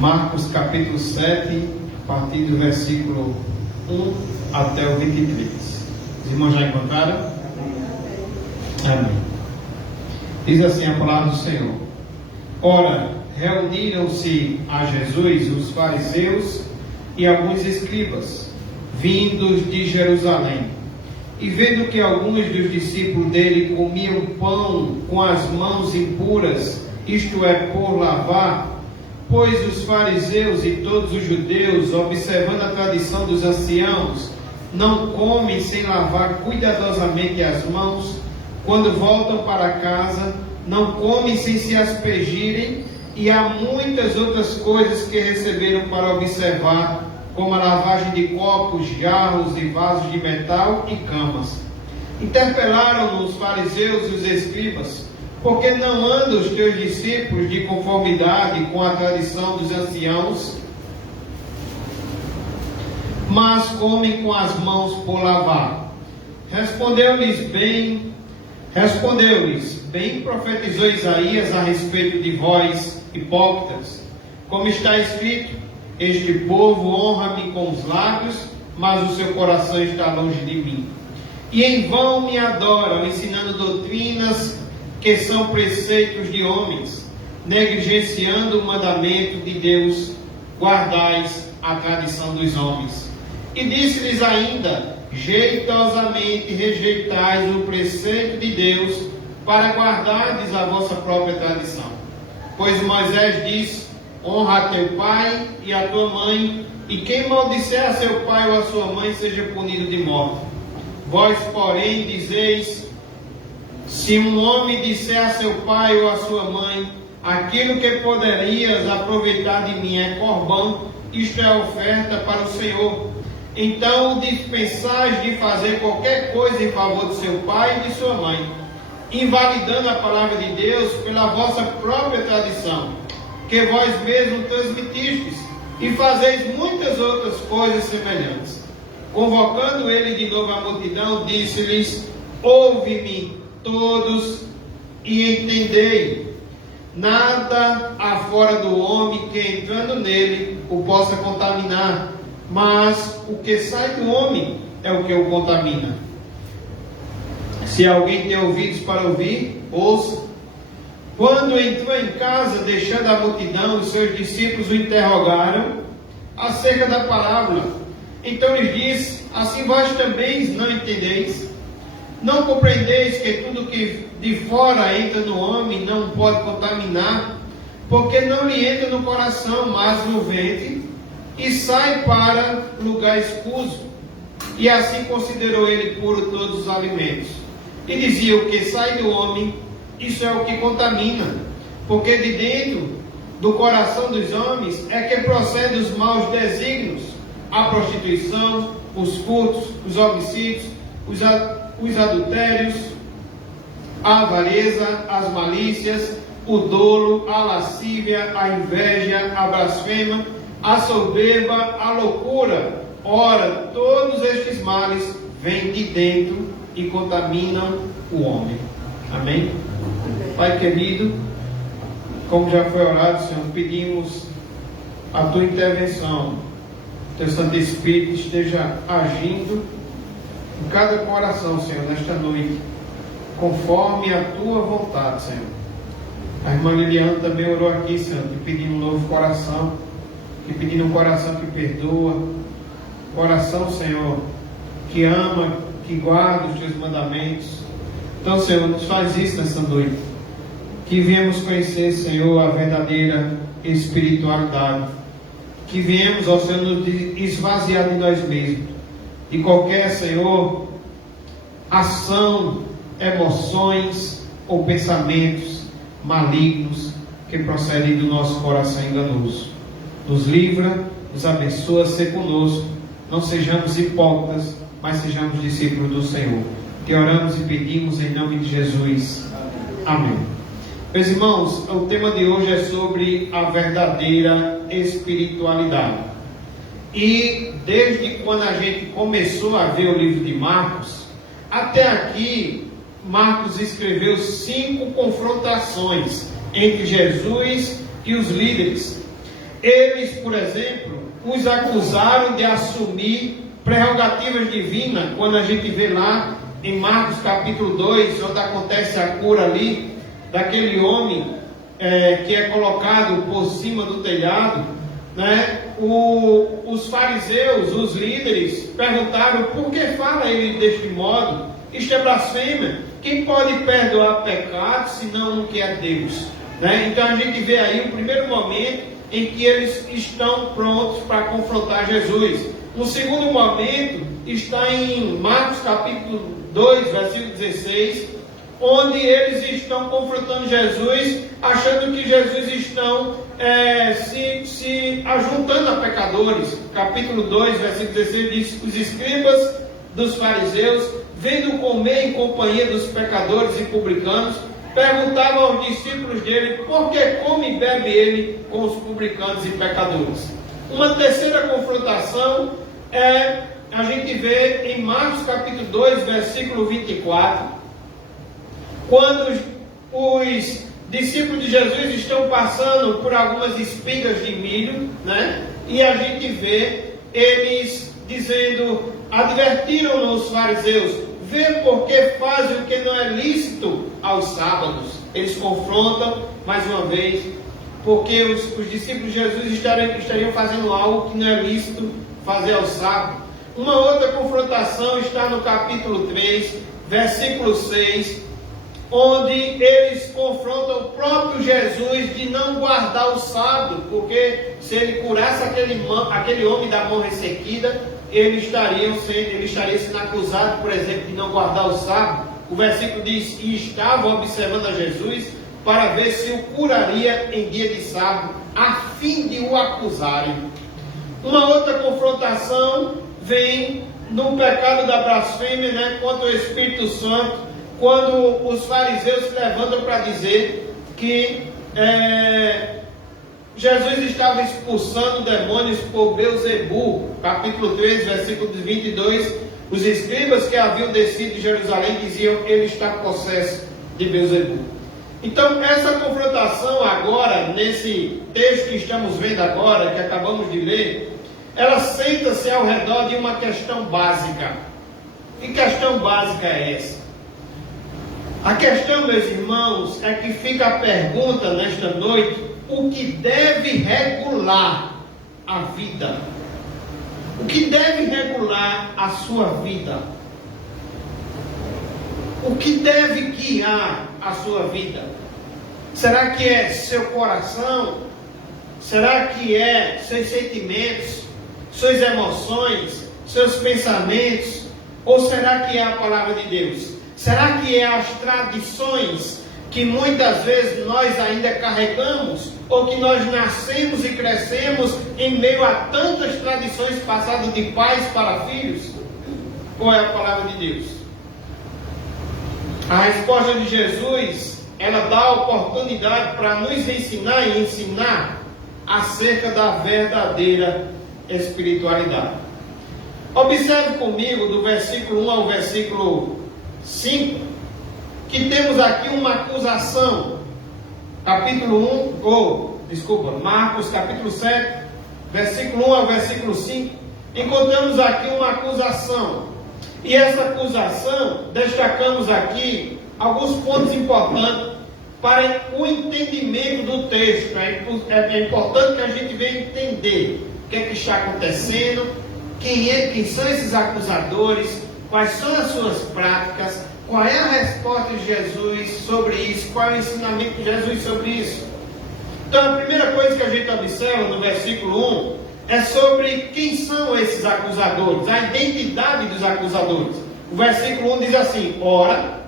Marcos capítulo 7, a partir do versículo 1 até o 23. Os irmãos já encontraram? Amém. Diz assim a palavra do Senhor: Ora, reuniram-se a Jesus os fariseus e alguns escribas, vindos de Jerusalém, e vendo que alguns dos discípulos dele comiam pão com as mãos impuras, isto é, por lavar, pois os fariseus e todos os judeus, observando a tradição dos anciãos, não comem sem lavar cuidadosamente as mãos, quando voltam para casa, não comem sem se aspergirem, e há muitas outras coisas que receberam para observar, como a lavagem de copos, jarros e vasos de metal e camas. Interpelaram-no os fariseus e os escribas: por que não andam os teus discípulos de conformidade com a tradição dos anciãos, mas comem com as mãos por lavar? Respondeu-lhes, bem profetizou Isaías a respeito de vós, hipócritas, como está escrito: este povo honra-me com os lábios, mas o seu coração está longe de mim. E em vão me adoram, ensinando doutrinas que são preceitos de homens, negligenciando o mandamento de Deus, guardais a tradição dos homens. E disse-lhes ainda: jeitosamente rejeitais o preceito de Deus, para guardardes a vossa própria tradição. Pois Moisés disse: honra a teu pai e a tua mãe, e quem maldisser a seu pai ou a sua mãe seja punido de morte. Vós, porém, dizeis: se um homem disser a seu pai ou a sua mãe, aquilo que poderias aproveitar de mim é corbão, isto é oferta para o Senhor, então o dispensais de fazer qualquer coisa em favor de seu pai e de sua mãe, invalidando a palavra de Deus pela vossa própria tradição, que vós mesmos transmitistes, e fazeis muitas outras coisas semelhantes. Convocando ele de novo a multidão, disse-lhes: ouve-me todos e entendei. Nada há fora do homem que, entrando nele, o possa contaminar, mas o que sai do homem é o que o contamina. Se alguém tem ouvidos para ouvir, ouça. Quando entrou em casa, deixando a multidão, os seus discípulos o interrogaram acerca da parábola. Então lhes disse: assim vós também não entendeis? Não compreendeis que tudo que de fora entra no homem não pode contaminar, porque não lhe entra no coração, mas no ventre, e sai para lugar escuso? E assim considerou ele puro todos os alimentos. E dizia: o que sai do homem, isso é o que contamina, porque de dentro do coração dos homens é que procedem os maus desígnios, a prostituição, os furtos, os homicídios, os adultérios, a avareza, as malícias, o dolo, a lascívia, a inveja, a blasfêmia, a soberba, a loucura. Ora, todos estes males vêm de dentro e contaminam o homem. Amém? Pai querido, como já foi orado, Senhor, pedimos a tua intervenção. Teu Santo Espírito esteja agindo em cada coração, Senhor, nesta noite, conforme a tua vontade, Senhor. A irmã Liliana também orou aqui, Senhor, te pedindo um novo coração, te pedindo um coração que perdoa, coração, Senhor, que ama, que guarda os teus mandamentos. Então, Senhor, nos faz isso nessa noite, que viemos conhecer, Senhor, a verdadeira espiritualidade, que viemos, ó Senhor, nos esvaziar de nós mesmos, de qualquer, Senhor, ação, emoções ou pensamentos malignos que procedem do nosso coração enganoso. Nos livra, nos abençoa, ser conosco, não sejamos hipócritas, mas sejamos discípulos do Senhor. Que oramos e pedimos em nome de Jesus. Amém. Meus irmãos, o tema de hoje é sobre a verdadeira espiritualidade. E desde quando a gente começou a ver o livro de Marcos, até aqui, Marcos escreveu 5 confrontações entre Jesus e os líderes. Eles, por exemplo, os acusaram de assumir prerrogativas divinas, quando a gente vê lá em Marcos capítulo 2, onde acontece a cura ali, daquele homem que é colocado por cima do telhado, né? Os fariseus, os líderes, perguntaram: por que fala ele deste modo? Isto é blasfêmia. Quem pode perdoar pecados, senão o que é Deus? Né? Então a gente vê aí o primeiro momento em que eles estão prontos para confrontar Jesus. No segundo momento está em Marcos capítulo 2, versículo 16, onde eles estão confrontando Jesus, achando que Jesus estão se ajuntando a pecadores. Capítulo 2, versículo 16 diz: os escribas dos fariseus, vendo comer em companhia dos pecadores e publicanos, perguntavam aos discípulos dele por que come e bebe ele com os publicanos e pecadores. Uma terceira confrontação a gente vê em Marcos capítulo 2, versículo 24, quando os discípulos de Jesus estão passando por algumas espigas de milho, né? E a gente vê eles dizendo, advertiram os fariseus: vê porque fazem o que não é lícito aos sábados. Eles confrontam mais uma vez, porque os discípulos de Jesus estariam fazendo algo que não é lícito fazer aos sábados. Uma outra confrontação está no capítulo 3, versículo 6, onde eles confrontam o próprio Jesus de não guardar o sábado, porque se ele curasse aquele homem da mão ressequida, ele estaria sendo acusado, por exemplo, de não guardar o sábado. O versículo diz: e estavam observando a Jesus para ver se o curaria em dia de sábado, a fim de o acusarem. Uma outra confrontação vem no pecado da blasfêmia, né, contra o Espírito Santo, quando os fariseus se levantam para dizer que Jesus estava expulsando demônios por Beelzebu. Capítulo 3, versículo 22, os escribas que haviam descido de Jerusalém diziam: ele está possesso de Beelzebu. Então essa confrontação agora, nesse texto que estamos vendo agora, que acabamos de ler, ela senta-se ao redor de uma questão básica. Que questão básica é essa? A questão, meus irmãos, é que fica a pergunta nesta noite: o que deve regular a vida? O que deve regular a sua vida? O que deve guiar a sua vida? Será que é seu coração? Será que é seus sentimentos, suas emoções, seus pensamentos? Ou será que é a palavra de Deus? Será que é as tradições que muitas vezes nós ainda carregamos? Ou que nós nascemos e crescemos em meio a tantas tradições passadas de pais para filhos? Ou é a palavra de Deus? A resposta de Jesus, ela dá a oportunidade para nos ensinar e ensinar acerca da verdadeira espiritualidade. Observe comigo do versículo 1 ao versículo 5, que temos aqui uma acusação. Marcos capítulo 7, versículo 1 ao versículo 5, encontramos aqui uma acusação. E essa acusação, destacamos aqui alguns pontos importantes para o entendimento do texto. É importante que a gente venha entender o que é que está acontecendo, quem são esses acusadores, quais são as suas práticas, qual é a resposta de Jesus sobre isso, qual é o ensinamento de Jesus sobre isso. Então a primeira coisa que a gente observa no versículo 1 é sobre quem são esses acusadores, a identidade dos acusadores. O versículo 1 diz assim: ora,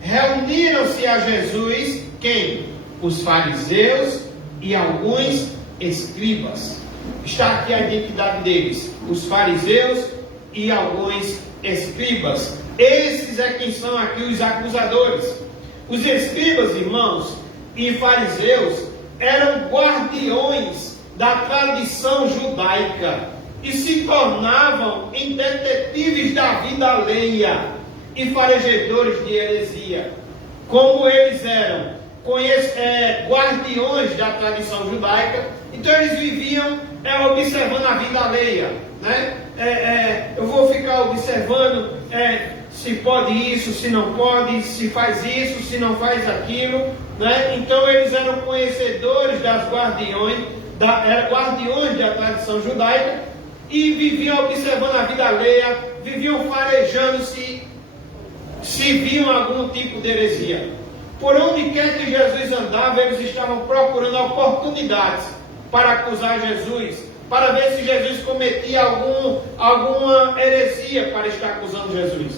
reuniram-se a Jesus, quem? Os fariseus e alguns escribas. Está aqui a identidade deles, os fariseus e alguns escribas. Esses é quem são aqui os acusadores. Os escribas, irmãos, e fariseus eram guardiões da tradição judaica e se tornavam em detetives da vida alheia e farejadores de heresia. Como eles eram? guardiões da tradição judaica. Então eles viviam observando a vida alheia, né? Eu vou ficar observando se pode isso, se não pode, se faz isso, se não faz aquilo, né? Então eles eram conhecedores das guardiões da tradição judaica e viviam observando a vida alheia, viviam farejando se viam algum tipo de heresia. Por onde quer que Jesus andava, eles estavam procurando oportunidades para acusar Jesus, para ver se Jesus cometia alguma heresia para estar acusando Jesus.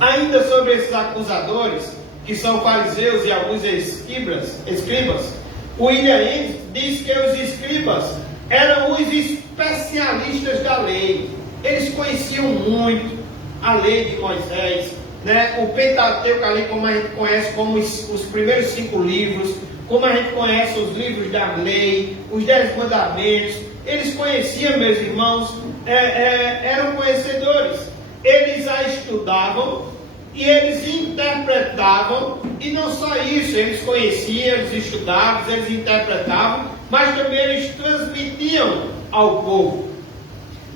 Ainda sobre esses acusadores, que são fariseus e alguns escribas, o William Enns diz que os escribas eram os especialistas da lei. Eles conheciam muito a lei de Moisés, né? O Pentateuco ali, como a gente conhece como os primeiros 5 livros, como a gente conhece os livros da lei, os 10 mandamentos. Eles conheciam, meus irmãos, eram conhecedores. Eles a estudavam e eles interpretavam, e não só isso, eles conheciam, eles estudavam, eles interpretavam, mas também eles transmitiam ao povo.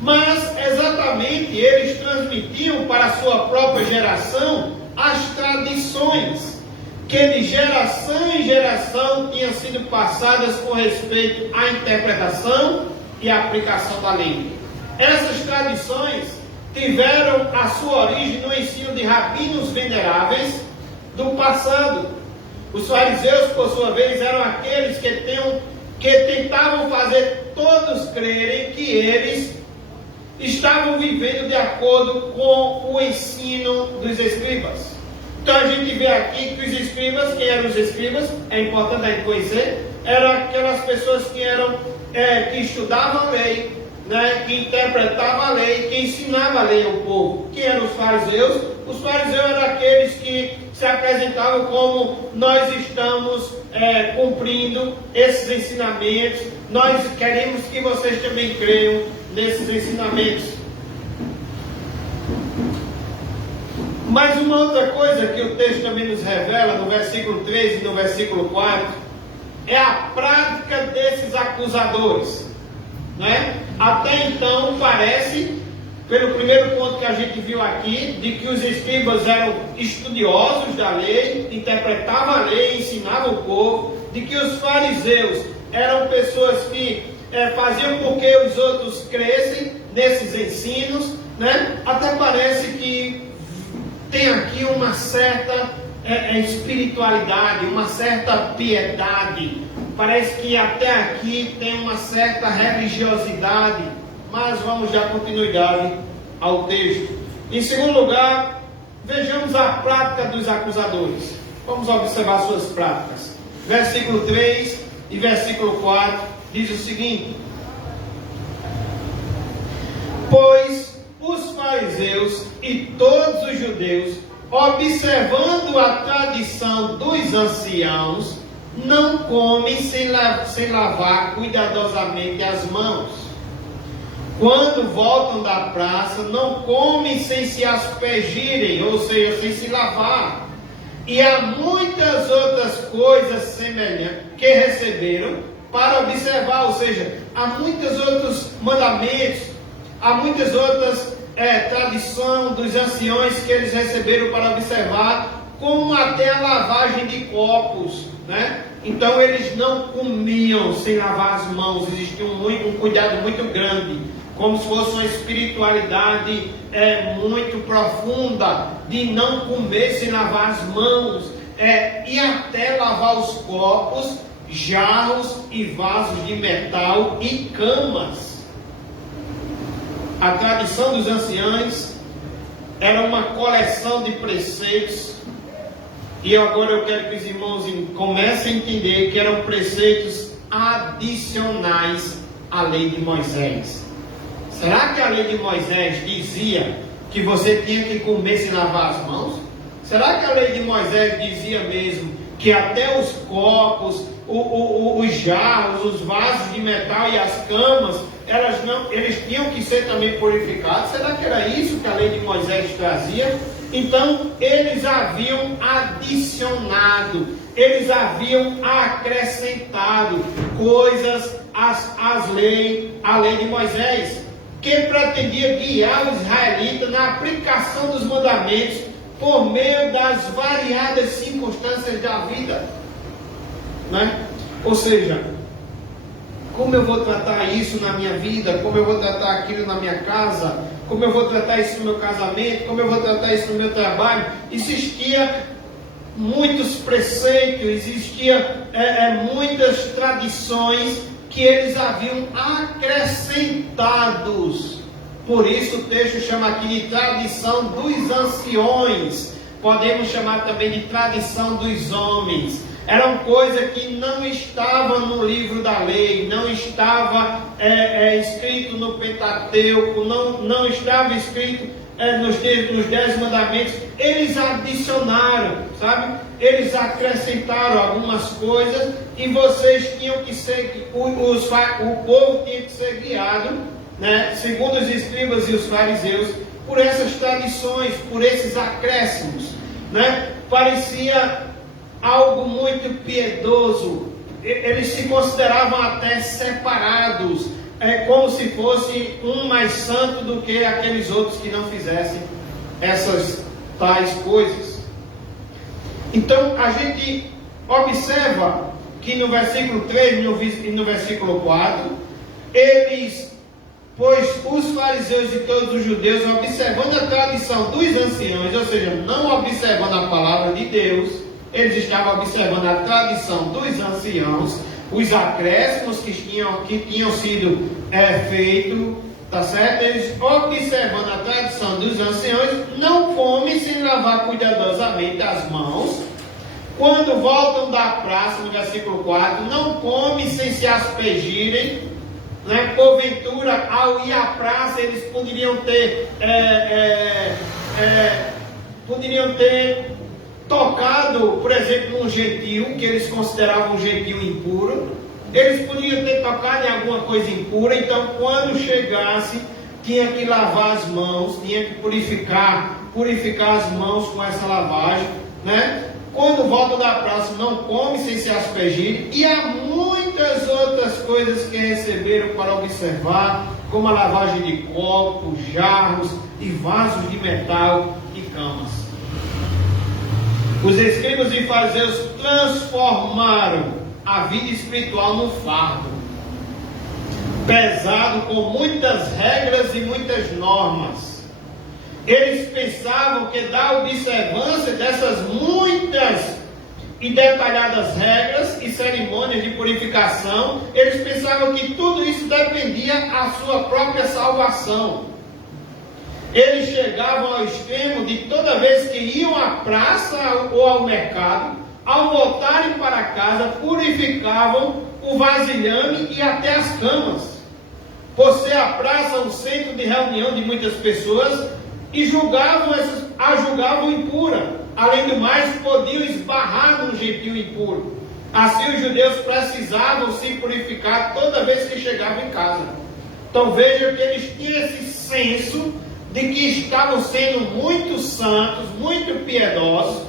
Mas exatamente eles transmitiam para a sua própria geração as tradições que de geração em geração tinham sido passadas com respeito à interpretação e à aplicação da lei. Essas tradições tiveram a sua origem no ensino de rabinos veneráveis do passado. Os fariseus, por sua vez, eram aqueles que tentavam fazer todos crerem que eles estavam vivendo de acordo com o ensino dos escribas. Então a gente vê aqui que os escribas, quem eram os escribas, é importante a gente conhecer, eram aquelas pessoas que estudavam a lei, né, que interpretavam a lei, que ensinavam a lei ao povo. Quem eram os fariseus? Os fariseus eram aqueles que se apresentavam como: nós estamos cumprindo esses ensinamentos, nós queremos que vocês também creiam nesses ensinamentos. Mas uma outra coisa que o texto também nos revela, no versículo 3 e no versículo 4, é a prática desses acusadores, né? Até então parece, pelo primeiro ponto que a gente viu aqui, de que os escribas eram estudiosos da lei, interpretavam a lei, ensinavam o povo, de que os fariseus eram pessoas que faziam com que os outros crescem nesses ensinos, né? Até parece que tem aqui uma certa espiritualidade, uma certa piedade. Parece que até aqui tem uma certa religiosidade, mas vamos dar continuidade ao texto. Em segundo lugar, vejamos a prática dos acusadores. Vamos observar suas práticas. Versículo 3 e versículo 4 diz o seguinte: pois os fariseus e todos os judeus, observando a tradição dos anciãos, não comem sem lavar cuidadosamente as mãos. Quando voltam da praça, não comem sem se aspergirem, ou seja, sem se lavar. E há muitas outras coisas semelhantes que receberam para observar, ou seja, há muitos outros mandamentos, há muitas outras tradições dos anciões que eles receberam para observar, como até a lavagem de copos, né? Então eles não comiam sem lavar as mãos. Existia um cuidado muito grande, como se fosse uma espiritualidade muito profunda, de não comer sem lavar as mãos, e até lavar os copos, jarros e vasos de metal e camas. A tradição dos anciãos era uma coleção de preceitos, e agora eu quero que os irmãos comecem a entender que eram preceitos adicionais à lei de Moisés. Será que a lei de Moisés dizia que você tinha que comer sem lavar as mãos? Será que a lei de Moisés dizia mesmo que até os copos, os jarros, os vasos de metal e as camas, eles tinham que ser também purificados? Será que era isso que a lei de Moisés trazia? Então, eles haviam adicionado, eles haviam acrescentado coisas à lei de Moisés, que pretendia guiar os israelitas na aplicação dos mandamentos por meio das variadas circunstâncias da vida, né? Ou seja, como eu vou tratar isso na minha vida, como eu vou tratar aquilo na minha casa, como eu vou tratar isso no meu casamento, como eu vou tratar isso no meu trabalho. Existia muitos preceitos, existia muitas tradições que eles haviam acrescentados. Por isso o texto chama aqui de tradição dos anciões. Podemos chamar também de tradição dos homens. Era uma coisa que não estava no livro da lei, não estava escrito no Pentateuco, não estava escrito nos 10 mandamentos. Eles adicionaram, sabe? Eles acrescentaram algumas coisas e vocês tinham que ser, o povo tinha que ser guiado, né, segundo os escribas e os fariseus, por essas tradições, por esses acréscimos, né? Parecia algo muito piedoso. Eles se consideravam até separados, como se fosse um mais santo do que aqueles outros que não fizessem essas tais coisas. Então a gente observa que no versículo 3 e no versículo 4, pois os fariseus e todos os judeus, observando a tradição dos anciãos, ou seja, não observando a palavra de Deus, eles estavam observando a tradição dos anciãos, os acréscimos que tinham sido feitos, tá certo? Eles, observando a tradição dos anciãos, não comem sem lavar cuidadosamente as mãos. Quando voltam da praça, no versículo 4, não comem sem se aspergirem, né? Porventura, ao ir à praça, eles poderiam ter tocado, por exemplo, um gentil, que eles consideravam um gentil impuro. Eles podiam ter tocado em alguma coisa impura. Então, quando chegasse, tinha que lavar as mãos, tinha que purificar as mãos com essa lavagem, né? Quando voltam da praça, não come sem se aspergir. E há muitas outras coisas que receberam para observar, como a lavagem de copos, jarros e vasos de metal e camas. Os escribas e fariseus transformaram a vida espiritual num fardo pesado, com muitas regras e muitas normas. Eles pensavam que da observância dessas muitas e detalhadas regras e cerimônias de purificação, eles pensavam que tudo isso dependia da sua própria salvação. Eles chegavam ao extremo de toda vez que iam à praça ou ao mercado, ao voltarem para casa, purificavam o vasilhame e até as camas. Por ser a praça um centro de reunião de muitas pessoas, e a julgavam impura. Além do mais, podiam esbarrar num gentil impuro. Assim os judeus precisavam se purificar toda vez que chegavam em casa. Então vejam que eles tinham esse senso de que estavam sendo muito santos, muito piedosos,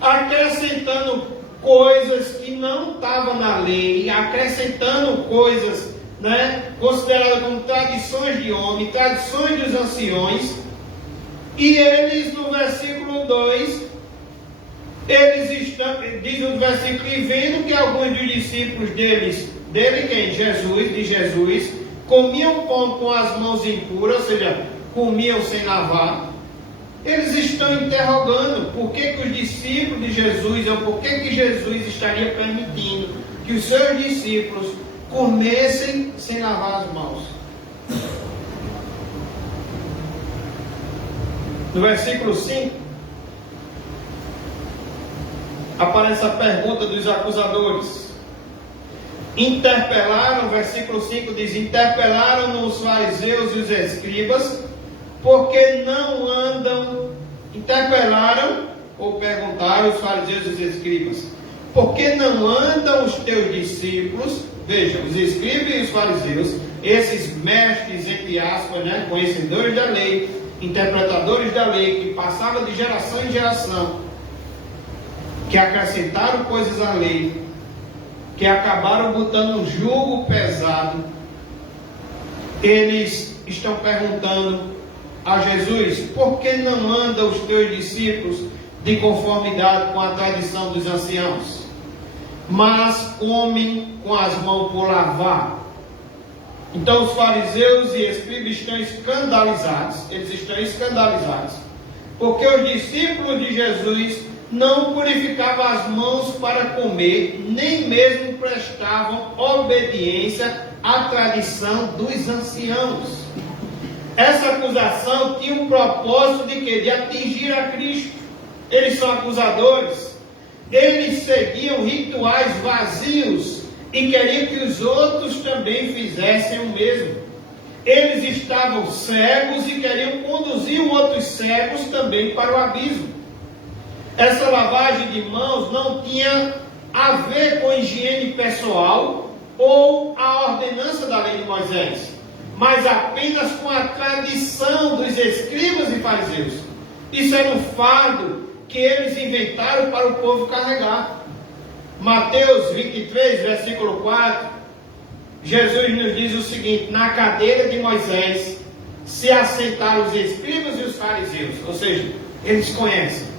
acrescentando coisas que não estavam na lei, acrescentando coisas, né, consideradas como tradições de homem, tradições dos anciões. E eles, no versículo 2, diz o versículo, e vendo que alguns dos discípulos de Jesus, comiam pão com as mãos impuras, ou seja, comiam sem lavar, eles estão interrogando por que os discípulos de Jesus, ou por que Jesus estaria permitindo que os seus discípulos comessem sem lavar as mãos. No versículo 5, aparece a pergunta dos acusadores. Interpelaram, versículo 5 diz, interpelaram os fariseus e os escribas, porque não andam, interpelaram ou perguntaram os fariseus e os escribas, porque não andam os teus discípulos, veja, os escribas e os fariseus, esses mestres, entre aspas, né, conhecedores da lei, interpretadores da lei, que passava de geração em geração, que acrescentaram coisas à lei, que acabaram botando um jugo pesado, eles estão perguntando a Jesus: por que não andam os teus discípulos de conformidade com a tradição dos anciãos, mas comem com as mãos por lavar? Então os fariseus e escribas estão escandalizados, porque os discípulos de Jesus não purificavam as mãos para comer, nem mesmo prestavam obediência à tradição dos anciãos. Essa acusação tinha um propósito de quê? De atingir a Cristo. Eles são acusadores, eles seguiam rituais vazios e queriam que os outros também fizessem o mesmo. Eles estavam cegos e queriam conduzir os outros cegos também para o abismo. Essa lavagem de mãos não tinha a ver com higiene pessoal ou a ordenança da lei de Moisés, mas apenas com a tradição dos escribas e fariseus. Isso era um fardo que eles inventaram para o povo carregar. Mateus 23, versículo 4, Jesus nos diz o seguinte: na cadeira de Moisés se assentaram os escribas e os fariseus, ou seja, eles conhecem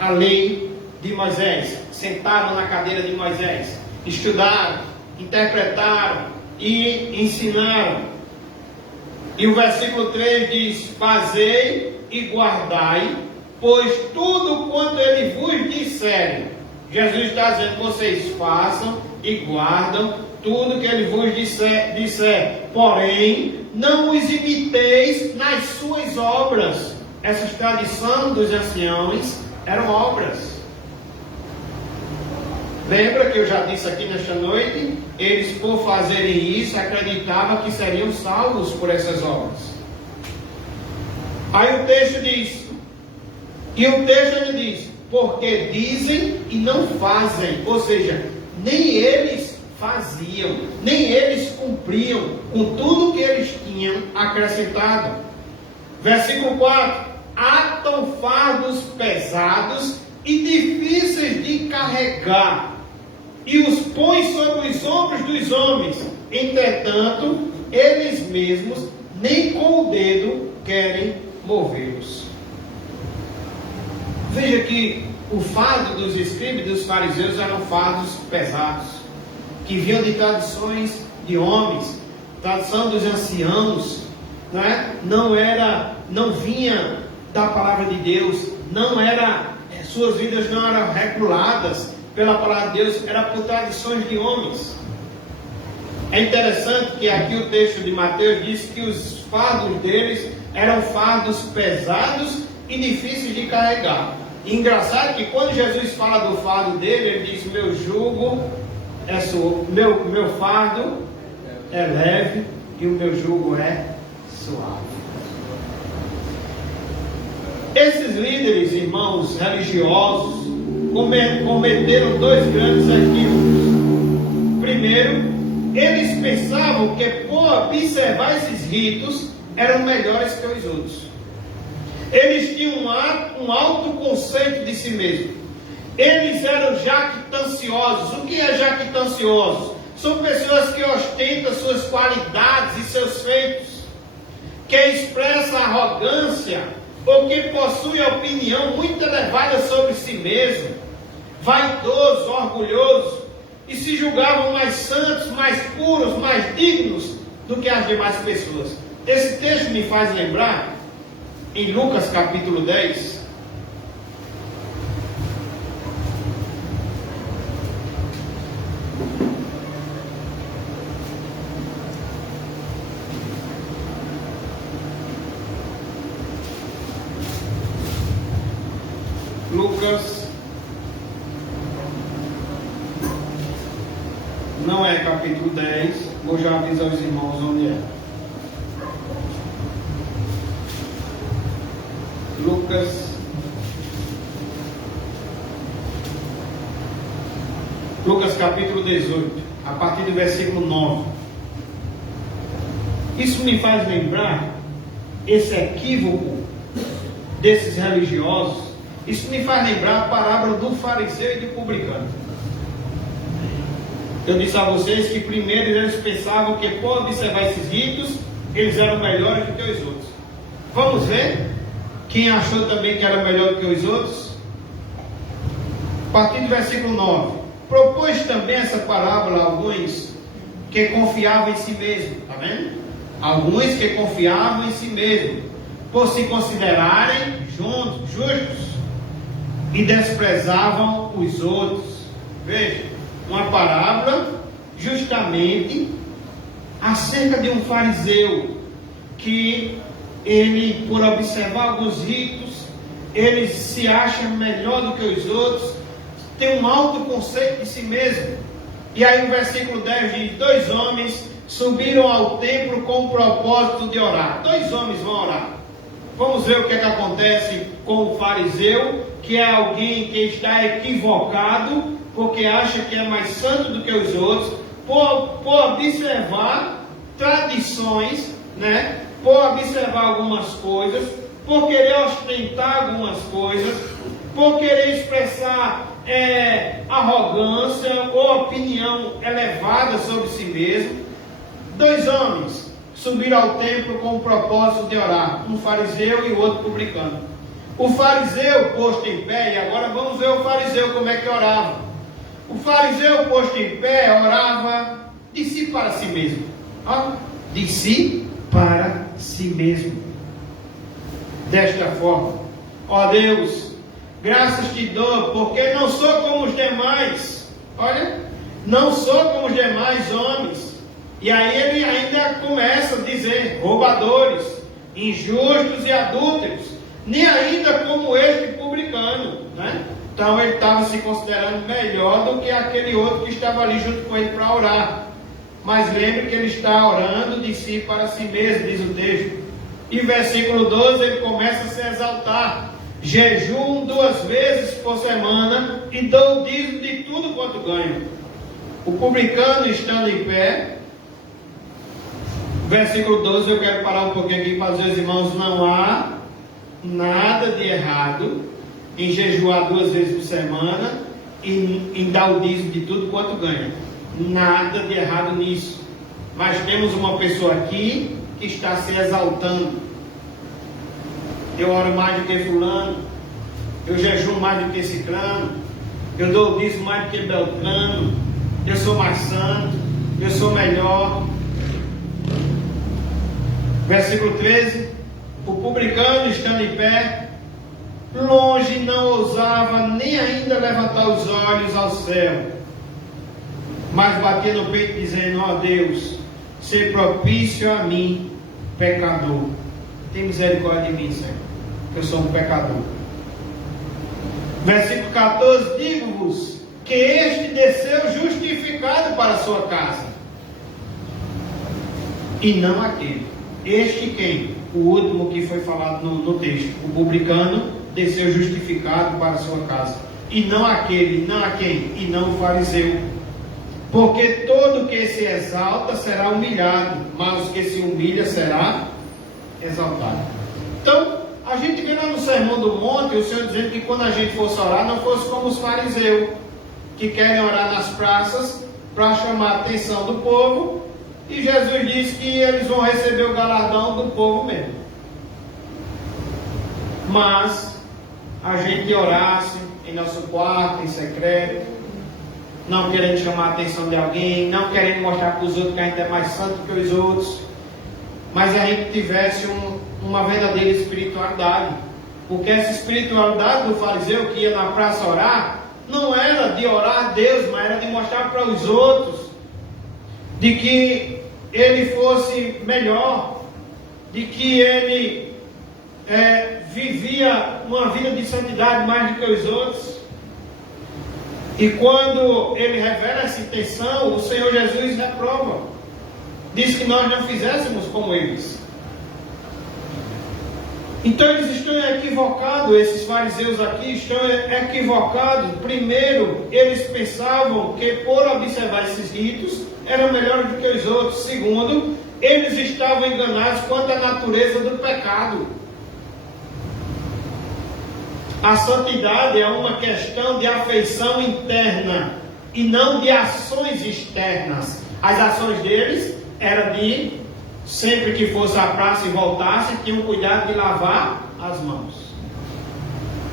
a lei de Moisés, sentaram na cadeira de Moisés, estudaram, interpretaram e ensinaram. E o versículo 3 diz: fazei e guardai, pois tudo quanto ele vos disser. Jesus está dizendo: vocês façam e guardam tudo que ele vos disser. Porém, não os imiteis nas suas obras. Essas tradições dos anciãos eram obras. Lembra que eu já disse aqui nesta noite? Eles, por fazerem isso, acreditavam que seriam salvos por essas obras. Aí o texto diz, ele diz: porque dizem e não fazem. Ou seja, nem eles faziam, nem eles cumpriam com tudo que eles tinham acrescentado. Versículo 4: atam fardos pesados e difíceis de carregar, e os põem sobre os ombros dos homens. Entretanto, eles mesmos nem com o dedo querem movê-los. Veja que o fardo dos escribas e dos fariseus eram fardos pesados, que vinham de tradições de homens, tradição dos anciãos, não é? Não vinha da palavra de Deus, suas vidas não eram reguladas pela palavra de Deus, era por tradições de homens. É interessante que aqui o texto de Mateus diz que os fardos deles eram fardos pesados e difíceis de carregar. E engraçado que quando Jesus fala do fardo dele, ele diz: meu jugo é meu fardo é leve e o meu jugo é suave. Esses líderes, irmãos religiosos, cometeram dois grandes equívocos. Primeiro, eles pensavam que por observar esses ritos eram melhores que os outros. Eles tinham um alto conceito de si mesmo. Eles eram jactanciosos. O que é jactanciosos? São pessoas que ostentam suas qualidades e seus feitos, que expressam arrogância ou que possuem opinião muito elevada sobre si mesmo, vaidoso, orgulhoso, e se julgavam mais santos, mais puros, mais dignos do que as demais pessoas. Esse texto me faz lembrar em Lucas capítulo 10, não é capítulo 10, vou já avisar os irmãos onde é. Lucas capítulo 18, a partir do versículo 9. Isso me faz lembrar esse equívoco desses religiosos, isso me faz lembrar a parábola do fariseu e do publicano. Eu disse a vocês que primeiro eles pensavam que por observar esses ritos, eles eram melhores do que os outros. Vamos ver quem achou também que era melhor do que os outros? A partir do versículo 9. Propôs também essa parábola a alguns que confiavam em si mesmo. Está vendo? Alguns que confiavam em si mesmo, por se considerarem justos, e desprezavam os outros. Veja, uma parábola justamente acerca de um fariseu que ele, por observar alguns ritos, ele se acha melhor do que os outros, tem um alto conceito de si mesmo. E aí o versículo 10 diz: 2 homens subiram ao templo com o propósito de orar. 2 homens vão orar. Vamos ver o que acontece com o fariseu, que é alguém que está equivocado, porque acha que é mais santo do que os outros, por observar tradições, né? Por observar algumas coisas, por querer ostentar algumas coisas, por querer expressar arrogância ou opinião elevada sobre si mesmo. 2 homens subiram ao templo com o propósito de orar, um fariseu e o outro publicano. O fariseu posto em pé, e agora vamos ver o fariseu como é que orava. O fariseu posto em pé orava de si para si mesmo. De si para si mesmo. Desta forma: ó Deus, graças te dou, porque não sou como os demais. Olha, não sou como os demais homens. E aí ele ainda começa a dizer: roubadores, injustos e adúlteros, nem ainda como este publicano, né? Então ele estava se considerando melhor do que aquele outro que estava ali junto com ele para orar. Mas lembre que ele está orando de si para si mesmo, diz o texto. E versículo 12 ele começa a se exaltar: jejum 2 vezes por semana e dou o dízimo de tudo quanto ganho. O publicano, estando em pé, versículo 12, eu quero parar um pouquinho aqui para dizer aos irmãos: não há nada de errado em jejuar 2 vezes por semana e em dar o dízimo de tudo quanto ganha. Nada de errado nisso. Mas temos uma pessoa aqui que está se exaltando. Eu oro mais do que fulano, eu jejuo mais do que ciclano, eu dou o dízimo mais do que beltrano, eu sou mais santo, eu sou melhor. Versículo 13: o publicano, estando em pé, longe não ousava nem ainda levantar os olhos ao céu, mas batia no peito dizendo: ó Deus, ser propício a mim, pecador. Tem misericórdia de mim, Senhor, que eu sou um pecador. Versículo 14: digo-vos que este desceu justificado para a sua casa, e não aquele. Este quem? O último que foi falado no texto. O publicano desceu justificado para a sua casa, e não aquele, não a quem? E não o fariseu. Porque todo que se exalta será humilhado, mas o que se humilha será exaltado. Então, a gente vê lá no Sermão do Monte o Senhor dizendo que quando a gente fosse orar, não fosse como os fariseus, que querem orar nas praças para chamar a atenção do povo, e Jesus disse que eles vão receber o galardão do povo mesmo. Mas a gente orasse em nosso quarto, em secreto, não querendo chamar a atenção de alguém, não querendo mostrar para os outros que a gente é mais santo que os outros, mas a gente tivesse uma verdadeira espiritualidade. Porque essa espiritualidade do fariseu que ia na praça orar, não era de orar a Deus, mas era de mostrar para os outros de que ele fosse melhor, de que ele vivia uma vida de santidade mais do que os outros. E quando ele revela essa intenção, o Senhor Jesus reprova, diz que nós não fizéssemos como eles. Então eles estão equivocados, esses fariseus aqui estão equivocados. Primeiro, eles pensavam que por observar esses ritos eram melhores do que os outros. Segundo, eles estavam enganados quanto à natureza do pecado. A santidade é uma questão de afeição interna e não de ações externas. As ações deles eram de, sempre que fosse à praça e voltasse, tinham cuidado de lavar as mãos,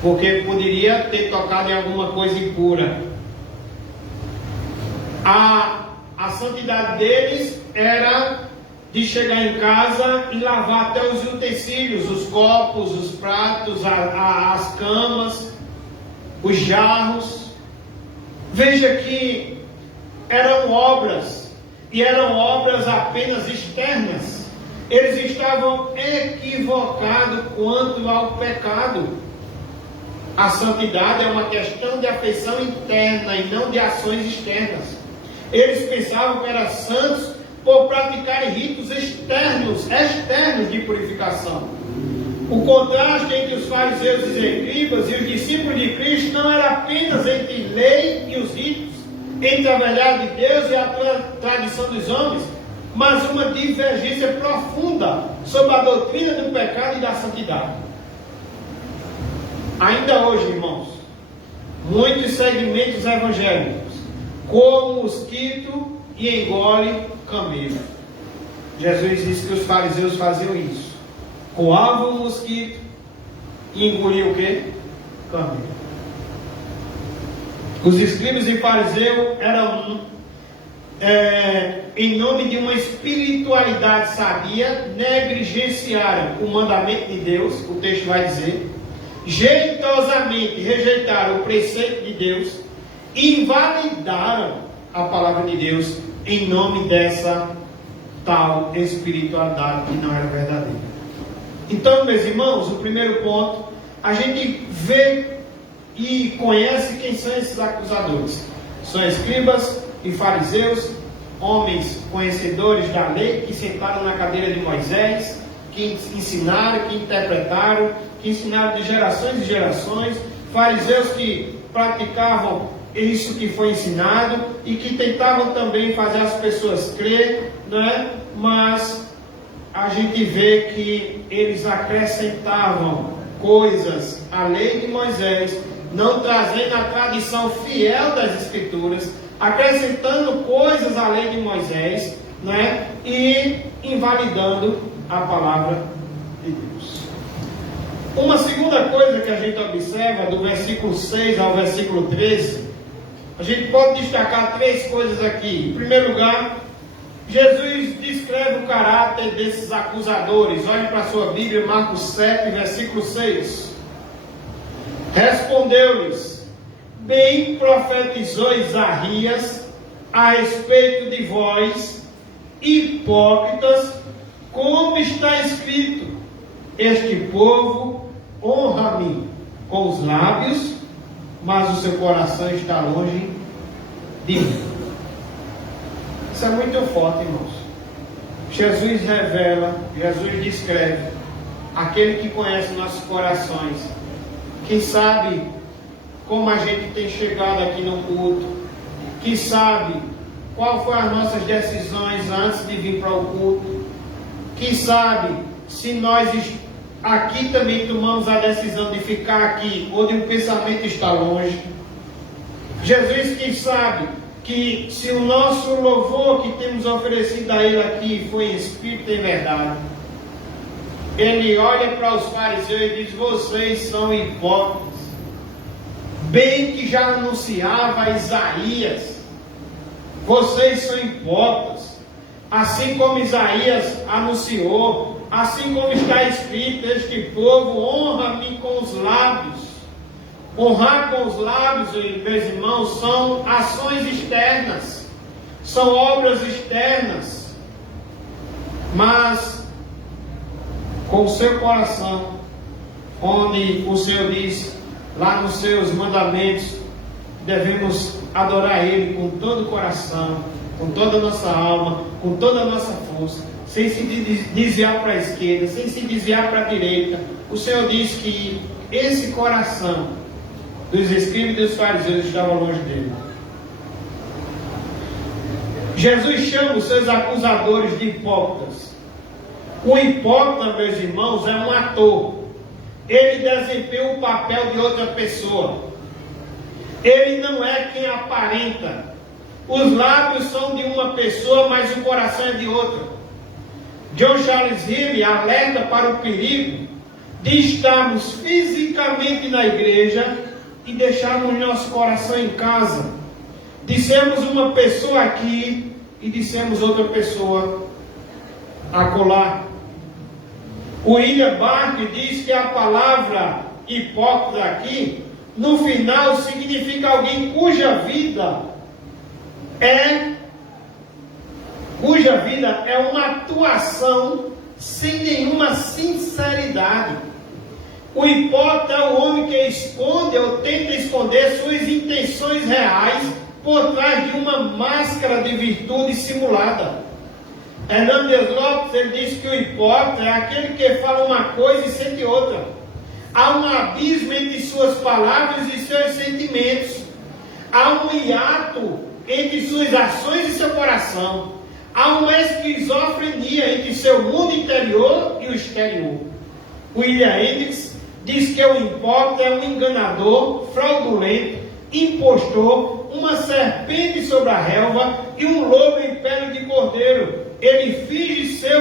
porque poderia ter tocado em alguma coisa impura. A santidade deles era de chegar em casa e lavar até os utensílios, os copos, os pratos, as camas, os jarros. Veja que eram obras, e eram obras apenas externas. Eles estavam equivocados quanto ao pecado. A santidade é uma questão de afeição interna e não de ações externas. Eles pensavam que eram santos por praticarem ritos externos de purificação. O contraste entre os fariseus e os escribas e os discípulos de Cristo não era apenas entre lei e os ritos, entre a verdade de Deus e a tradição dos homens, mas uma divergência profunda sobre a doutrina do pecado e da santidade. Ainda hoje, irmãos, muitos segmentos evangélicos comem mosquito e engole camelo. Jesus disse que os fariseus faziam isso. Coavam o mosquito e engoliam o quê? Camelo. Os escribas e fariseus eram, em nome de uma espiritualidade sadia, negligenciaram o mandamento de Deus, o texto vai dizer, jeitosamente rejeitaram o preceito de Deus, invalidaram a palavra de Deus em nome dessa tal espiritualidade que não era verdadeira. Então, meus irmãos, o primeiro ponto, a gente vê e conhece quem são esses acusadores. São escribas e fariseus, homens conhecedores da lei, que sentaram na cadeira de Moisés, que ensinaram, que interpretaram, que ensinaram de gerações e gerações, fariseus que praticavam isso que foi ensinado e que tentavam também fazer as pessoas crer, não é? Mas a gente vê que eles acrescentavam coisas à lei de Moisés, não trazendo a tradição fiel das Escrituras, acrescentando coisas à lei de Moisés, não é? E invalidando a palavra de Deus. Uma segunda coisa que a gente observa do versículo 6 ao versículo 13, a gente pode destacar três coisas aqui. Em primeiro lugar, Jesus descreve o caráter desses acusadores. Olhe para a sua Bíblia, Marcos 7, versículo 6. Respondeu-lhes: bem profetizou Isaías a respeito de vós, hipócritas, como está escrito: este povo honra-me com os lábios, mas o seu coração está longe de mim. Isso é muito forte, irmãos. Jesus revela, Jesus descreve aquele que conhece nossos corações, que sabe como a gente tem chegado aqui no culto, que sabe qual foram as nossas decisões antes de vir para o culto, que sabe se nós aqui também tomamos a decisão de ficar aqui ou de um pensamento estar longe. Jesus que sabe que se o nosso louvor que temos oferecido a Ele aqui foi em espírito e em verdade, Ele olha para os fariseus e diz: vocês são hipócritas. Bem que já anunciava Isaías, vocês são hipócritas. Assim como Isaías anunciou, assim como está escrito: este povo honra-me com os lábios. Honrar com os lábios, meus irmãos, são ações externas, são obras externas, mas com o seu coração, onde o Senhor diz lá nos seus mandamentos, devemos adorar Ele com todo o coração, com toda a nossa alma, com toda a nossa força, sem se desviar para a esquerda, sem se desviar para a direita. O Senhor diz que esse coração dos escribas e dos fariseus estava longe dele. Jesus chama os seus acusadores de hipócritas. O hipócrita, meus irmãos, é um ator. ele desempenha o papel de outra pessoa. Ele não é quem aparenta. Os lábios são de uma pessoa, mas o coração é de outra. John Charles Hill alerta para o perigo de estarmos fisicamente na igreja e deixarmos nosso coração em casa. Dissemos uma pessoa aqui e dissemos outra pessoa acolá. O William Barclay diz que a palavra hipócrita aqui, no final, significa alguém cuja vida é uma atuação sem nenhuma sinceridade. O hipócrita é o homem que esconde ou tenta esconder suas intenções reais por trás de uma máscara de virtude simulada. Hernandes Lopes, ele diz que o hipócrita é aquele que fala uma coisa e sente outra. Há um abismo entre suas palavras e seus sentimentos. Há um hiato entre suas ações e seu coração. Há uma esquizofrenia entre seu mundo interior e o exterior. William Hendricks diz que o hipócrita é um enganador, fraudulento, impostor, uma serpente sobre a relva e um lobo em pele de cordeiro. Ele finge ser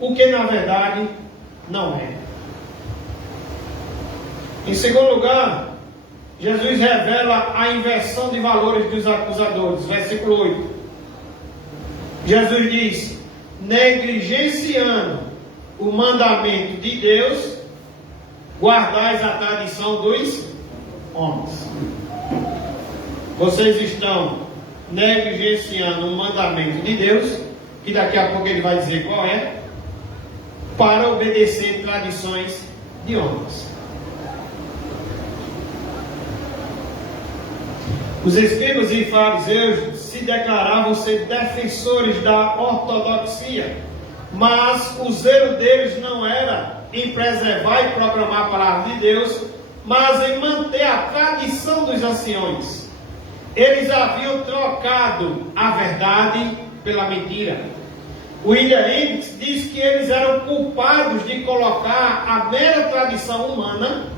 o que na verdade não é. Em segundo lugar, Jesus revela a inversão de valores dos acusadores. Versículo 8. Jesus diz: negligenciando o mandamento de Deus, guardais a tradição dos homens. Vocês estão negligenciando o mandamento de Deus, que daqui a pouco ele vai dizer qual é, para obedecer tradições de homens. Os escribas e fariseus se declaravam ser defensores da ortodoxia, mas o zelo deles não era em preservar e proclamar a palavra de Deus, mas em manter a tradição dos anciões. Eles haviam trocado a verdade pela mentira. William Hendricks diz que eles eram culpados de colocar a mera tradição humana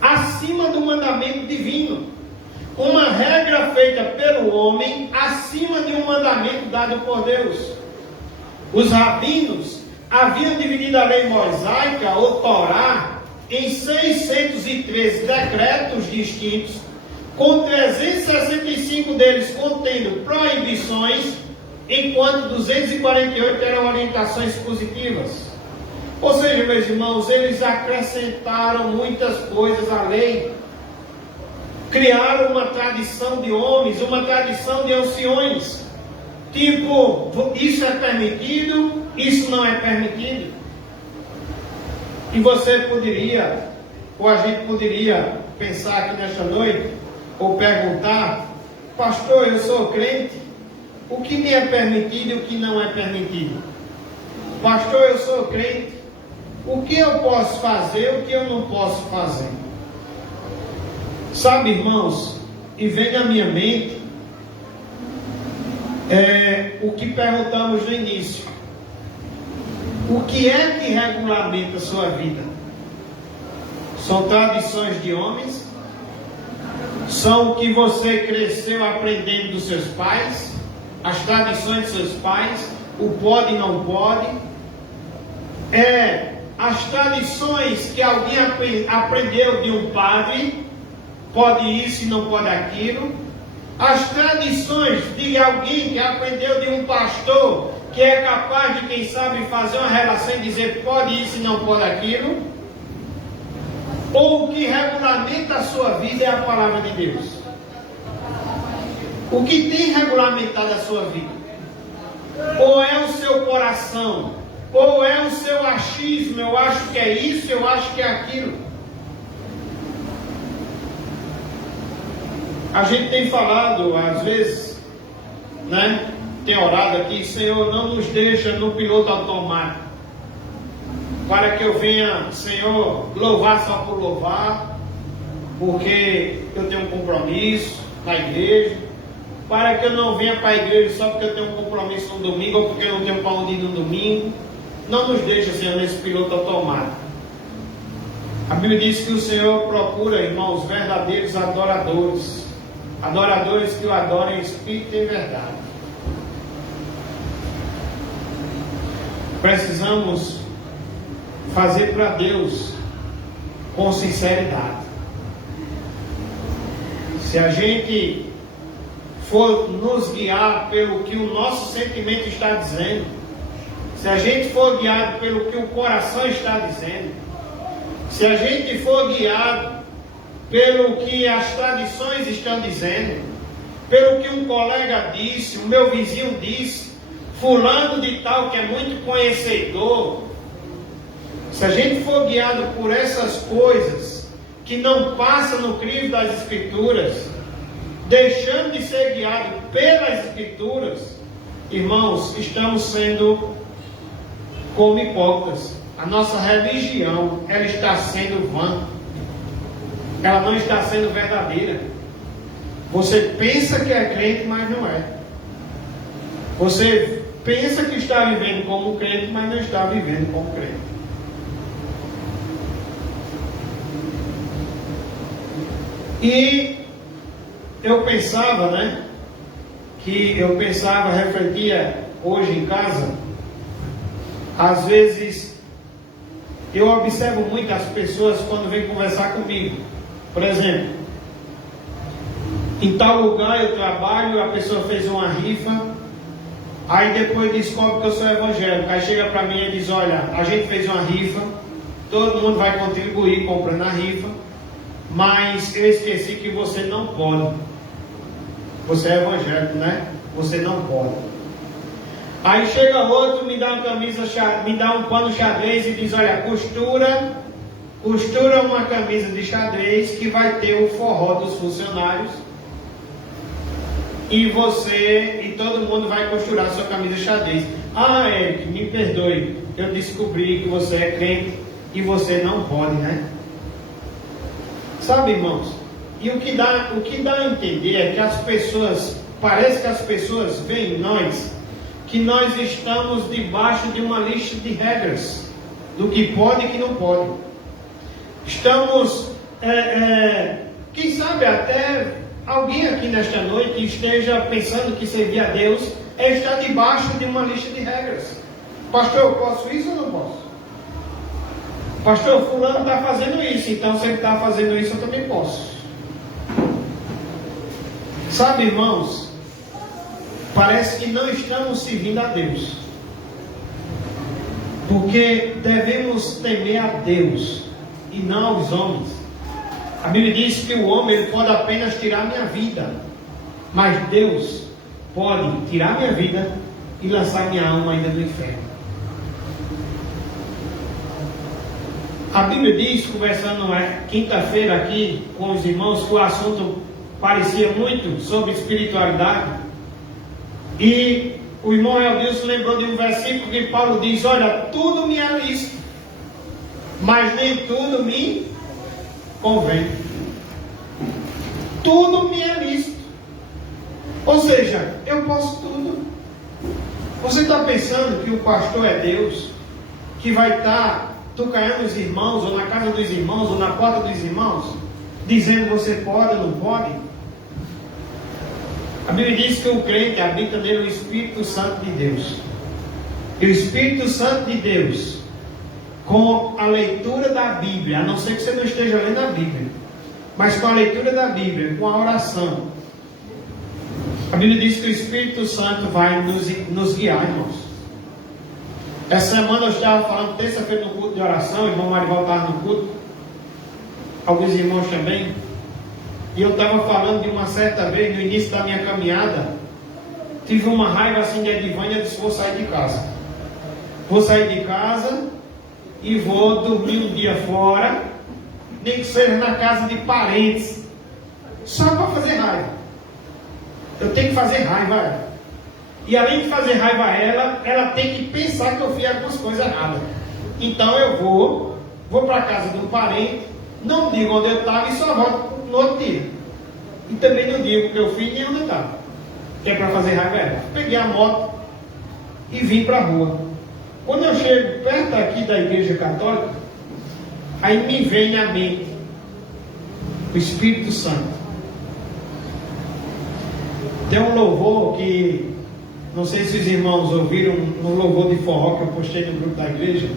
acima do mandamento divino. Uma regra feita pelo homem acima de um mandamento dado por Deus. Os rabinos haviam dividido a lei mosaica, ou Torá, em 613 decretos distintos, com 365 deles contendo proibições, enquanto 248 eram orientações positivas. Ou seja, meus irmãos, eles acrescentaram muitas coisas à lei. Criaram uma tradição de homens, uma tradição de anciões. Tipo, isso é permitido, isso não é permitido. E você poderia, ou a gente poderia pensar aqui nesta noite, ou perguntar: pastor, eu sou crente, o que me é permitido e o que não é permitido? Pastor, eu sou crente, o que eu posso fazer e o que eu não posso fazer? Sabe, irmãos, e vem à minha mente o que perguntamos no início: o que é que regulamenta a sua vida? São tradições de homens? São o que você cresceu aprendendo dos seus pais? As tradições dos seus pais? O pode e não pode? As tradições que alguém aprendeu de um padre? Pode isso e não pode aquilo. As tradições de alguém que aprendeu de um pastor, que é capaz de, quem sabe, fazer uma relação e dizer pode isso e não pode aquilo. Ou o que regulamenta a sua vida é a palavra de Deus? O que tem regulamentado a sua vida? Ou é o seu coração? Ou é o seu achismo? Eu acho que é isso, eu acho que é aquilo. A gente tem falado, às vezes, né? Tem orado aqui: Senhor, não nos deixa no piloto automático, para que eu venha, Senhor, louvar só por louvar, porque eu tenho um compromisso na igreja, para que eu não venha para a igreja só porque eu tenho um compromisso no domingo, ou porque eu não tenho para onde ir no domingo. Não nos deixa, Senhor, nesse piloto automático. A Bíblia diz que o Senhor procura, irmãos, verdadeiros adoradores. Adoradores que o adorem em espírito e em verdade. Precisamos fazer para Deus com sinceridade. Se a gente for nos guiar pelo que o nosso sentimento está dizendo, se a gente for guiado pelo que o coração está dizendo, se a gente for guiado pelo que as tradições estão dizendo, pelo que um colega disse, o meu vizinho disse, fulano de tal que é muito conhecedor, se a gente for guiado por essas coisas que não passam no crivo das Escrituras, deixando de ser guiado pelas Escrituras, irmãos, estamos sendo como hipócritas. A nossa religião, ela está sendo vã. Ela não está sendo verdadeira. Você pensa que é crente, mas não é. Você pensa que está vivendo como crente, mas não está vivendo como crente. E eu pensava, refletia hoje em casa, às vezes eu observo muito as pessoas quando vêm conversar comigo. Por exemplo, em tal lugar eu trabalho, a pessoa fez uma rifa, aí depois descobre que eu sou evangélico, aí chega para mim e diz, olha, a gente fez uma rifa, todo mundo vai contribuir comprando a rifa, mas eu esqueci que você não pode. Você é evangélico, né? Você não pode. Aí chega outro, me dá uma camisa, me dá um pano xadrez e diz, olha, costura uma camisa de xadrez que vai ter o forró dos funcionários e você e todo mundo vai costurar sua camisa xadrez. Ah, Eric, me perdoe, eu descobri que você é crente e você não pode, né? Sabe, irmãos, e o que dá a entender é que as pessoas, parece que as pessoas veem em nós que nós estamos debaixo de uma lista de regras do que pode e que não pode. Estamos, quem sabe até alguém aqui nesta noite esteja pensando que servir a Deus é estar debaixo de uma lista de regras. Pastor, eu posso isso ou não posso? Pastor, fulano está fazendo isso, então se ele está fazendo isso eu também posso. Sabe, irmãos, parece que não estamos servindo a Deus, porque devemos temer a Deus e não aos homens. A Bíblia diz que o homem ele pode apenas tirar minha vida, mas Deus pode tirar minha vida e lançar minha alma ainda no inferno. A Bíblia diz, conversando quinta-feira aqui com os irmãos, que o assunto parecia muito sobre espiritualidade, e o irmão Eldilson lembrou de um versículo que Paulo diz, olha, tudo me é lícito, mas nem tudo me convém. Tudo me é lícito. Ou seja, eu posso tudo. Você está pensando que o pastor é Deus, que vai estar tucaiando os irmãos, ou na casa dos irmãos, ou na porta dos irmãos, dizendo você pode ou não pode? A Bíblia diz que o crente habita nele o Espírito Santo de Deus. E o Espírito Santo de Deus, com a leitura da Bíblia, a não ser que você não esteja lendo a Bíblia, mas com a leitura da Bíblia, com a oração, a Bíblia diz que o Espírito Santo vai nos guiar, irmãos. Essa semana eu estava falando, terça-feira no culto de oração, o irmão Marival estava no culto, alguns irmãos também, e eu estava falando de uma certa vez, no início da minha caminhada, tive uma raiva assim de Edivânia, eu disse, vou sair de casa. Vou sair de casa e vou dormir um dia fora, nem que seja na casa de parentes, só para fazer raiva. Eu tenho que fazer raiva a ela. E além de fazer raiva a ela, ela tem que pensar que eu fiz algumas coisas erradas. Então eu vou para a casa de um parente, não digo onde eu estava e só volto no outro dia. E também não digo o que eu fiz nem onde eu estava, que é para fazer raiva a ela. Peguei a moto e vim para a rua. Quando eu chego perto aqui da igreja católica, Aí me vem à mente o Espírito Santo. Tem um louvor que, não sei se os irmãos ouviram, um louvor de forró que eu postei no grupo da igreja.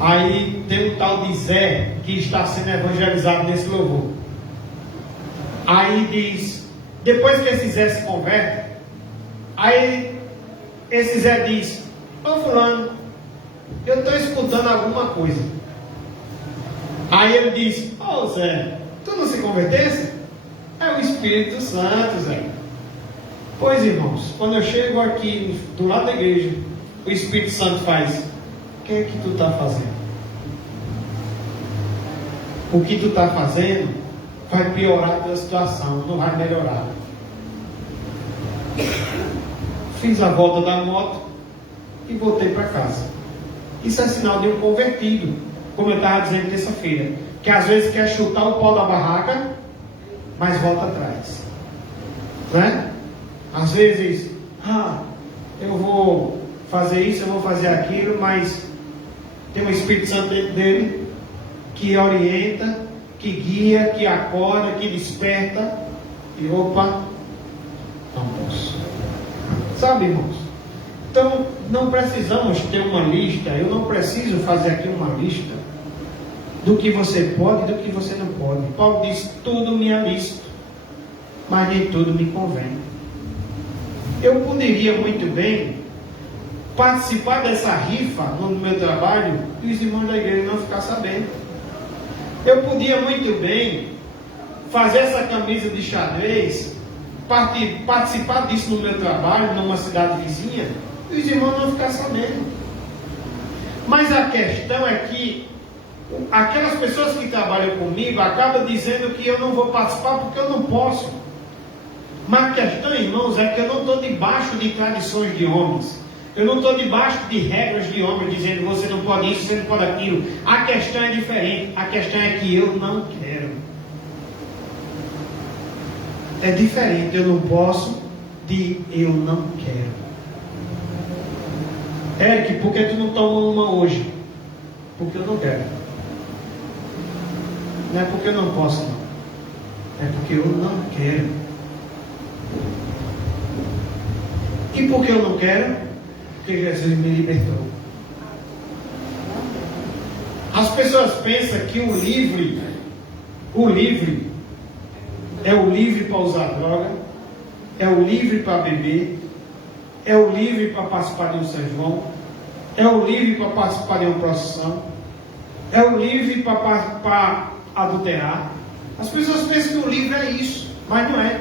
Aí tem um tal de Zé que está sendo evangelizado nesse louvor. Aí diz, depois que esse Zé se converte, aí esse Zé diz: ô fulano, eu estou escutando alguma coisa. Aí ele diz: ô Zé, tu não se convertesse? É o Espírito Santo, Zé. Pois irmãos, quando eu chego aqui do lado da igreja, o Espírito Santo faz: o que é que tu está fazendo? O que tu está fazendo vai piorar a tua situação, não vai melhorar. Fiz a volta da moto e voltei para casa. Isso é sinal de um convertido, como eu estava dizendo terça-feira, que às vezes quer chutar o pau da barraca, mas volta atrás, não é? Às vezes, eu vou fazer isso, eu vou fazer aquilo, mas tem um Espírito Santo dentro dele que orienta, que guia, que acorda, que desperta, e opa, não posso. Sabe, irmãos? Então, não precisamos ter uma lista. Eu não preciso fazer aqui uma lista do que você pode e do que você não pode. Paulo diz: tudo me é lícito, mas nem tudo me convém. Eu poderia muito bem participar dessa rifa no meu trabalho e os irmãos da igreja não ficar sabendo. Eu podia muito bem fazer essa camisa de xadrez, participar disso no meu trabalho, numa cidade vizinha, e os irmãos não ficar sabendo. Mas a questão é que aquelas pessoas que trabalham comigo acabam dizendo que eu não vou participar porque eu não posso. Mas a questão, irmãos, é que eu não estou debaixo de tradições de homens. Eu não estou debaixo de regras de homens dizendo você não pode isso, você não pode aquilo. A questão é diferente. A questão é que eu não quero. É diferente. Eu não posso de eu não quero. Eric, por que tu não toma uma hoje? Porque eu não quero. Não é porque eu não posso, não. É porque eu não quero. E por que eu não quero? Porque Jesus me libertou. As pessoas pensam que o livre é o livre para usar droga, é o livre para beber, é o livre para participar de um São João, é o livre para participar de uma procissão, é o livre para adulterar. As pessoas pensam que o livre é isso, mas não é.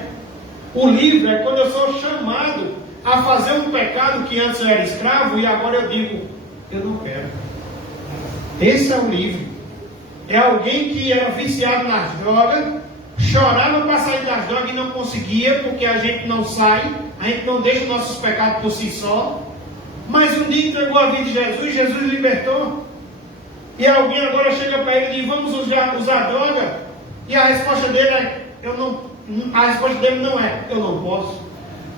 O livre é quando eu sou chamado a fazer um pecado que antes eu era escravo e agora eu digo, eu não quero. Esse é o livre. É alguém que era viciado nas drogas, chorava para sair das drogas e não conseguia, porque a gente não sai, a gente não deixa nossos pecados por si só. Mas um dia entregou a vida de Jesus, Jesus libertou. E alguém agora chega para ele e diz, vamos usar droga? E a resposta dele é, a resposta dele não é, eu não posso.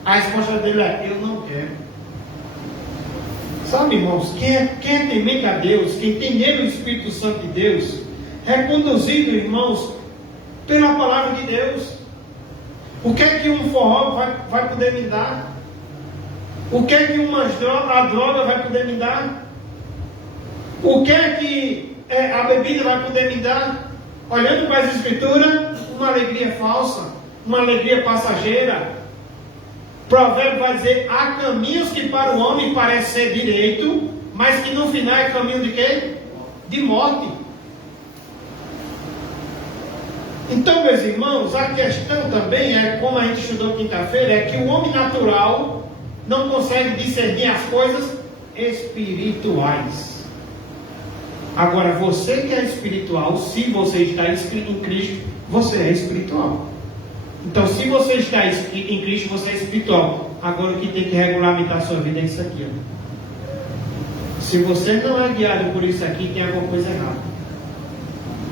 A resposta dele é, eu não quero. Sabe, irmãos, quem é temente a Deus, quem tem nele o Espírito Santo de Deus, é conduzido, irmãos, pela palavra de Deus. O que é que um forró vai poder me dar? O que é que a droga vai poder me dar? O que é que a bebida vai poder me dar? Olhando para as Escrituras, uma alegria falsa, uma alegria passageira. Provérbio vai dizer, há caminhos que para o homem parece ser direito, mas que no final é caminho de quê? De morte. Então, meus irmãos, a questão também é, como a gente estudou quinta-feira, é que o homem natural não consegue discernir as coisas espirituais. Agora, você que é espiritual, se você está em Cristo, você é espiritual. Então, se você está em Cristo, você é espiritual. Agora, o que tem que regulamentar a sua vida é isso aqui. Ó. Se você não é guiado por isso aqui, tem alguma coisa errada.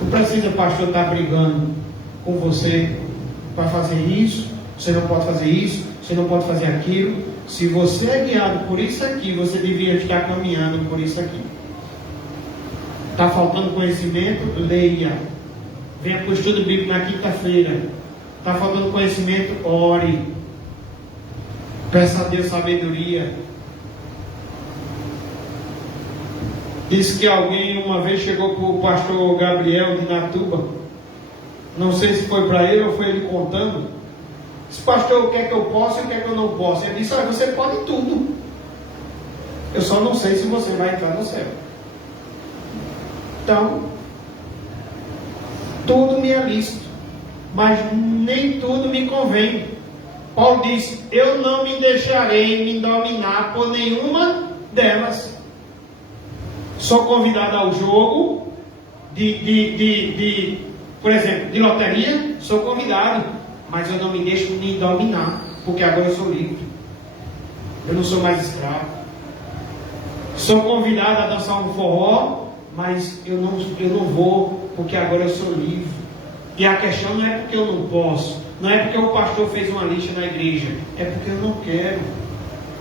Não precisa o pastor estar brigando com você para fazer isso. Você não pode fazer isso. Você não pode fazer aquilo. Se você é guiado por isso aqui, você deveria estar caminhando por isso aqui. Está faltando conhecimento? Leia. Venha para o estudo bíblico na quinta-feira. Está faltando conhecimento? Ore. Peça a Deus sabedoria. Diz que alguém uma vez chegou para o pastor Gabriel de Natuba. Não sei se foi para ele ou foi ele contando. Disse: pastor, o que é que eu posso e o que é que eu não posso? Ele disse: olha, você pode tudo. Eu só não sei se você vai entrar no céu. Então, tudo me é lícito, mas nem tudo me convém. Paulo disse: eu não me deixarei me dominar por nenhuma delas. Sou convidado ao jogo por exemplo, de loteria, sou convidado, mas eu não me deixo me dominar, porque agora eu sou livre. Eu não sou mais escravo. Sou convidado a dançar um forró, mas eu não vou, porque agora eu sou livre. E a questão não é porque eu não posso, não é porque o pastor fez uma lista na igreja, é porque eu não quero,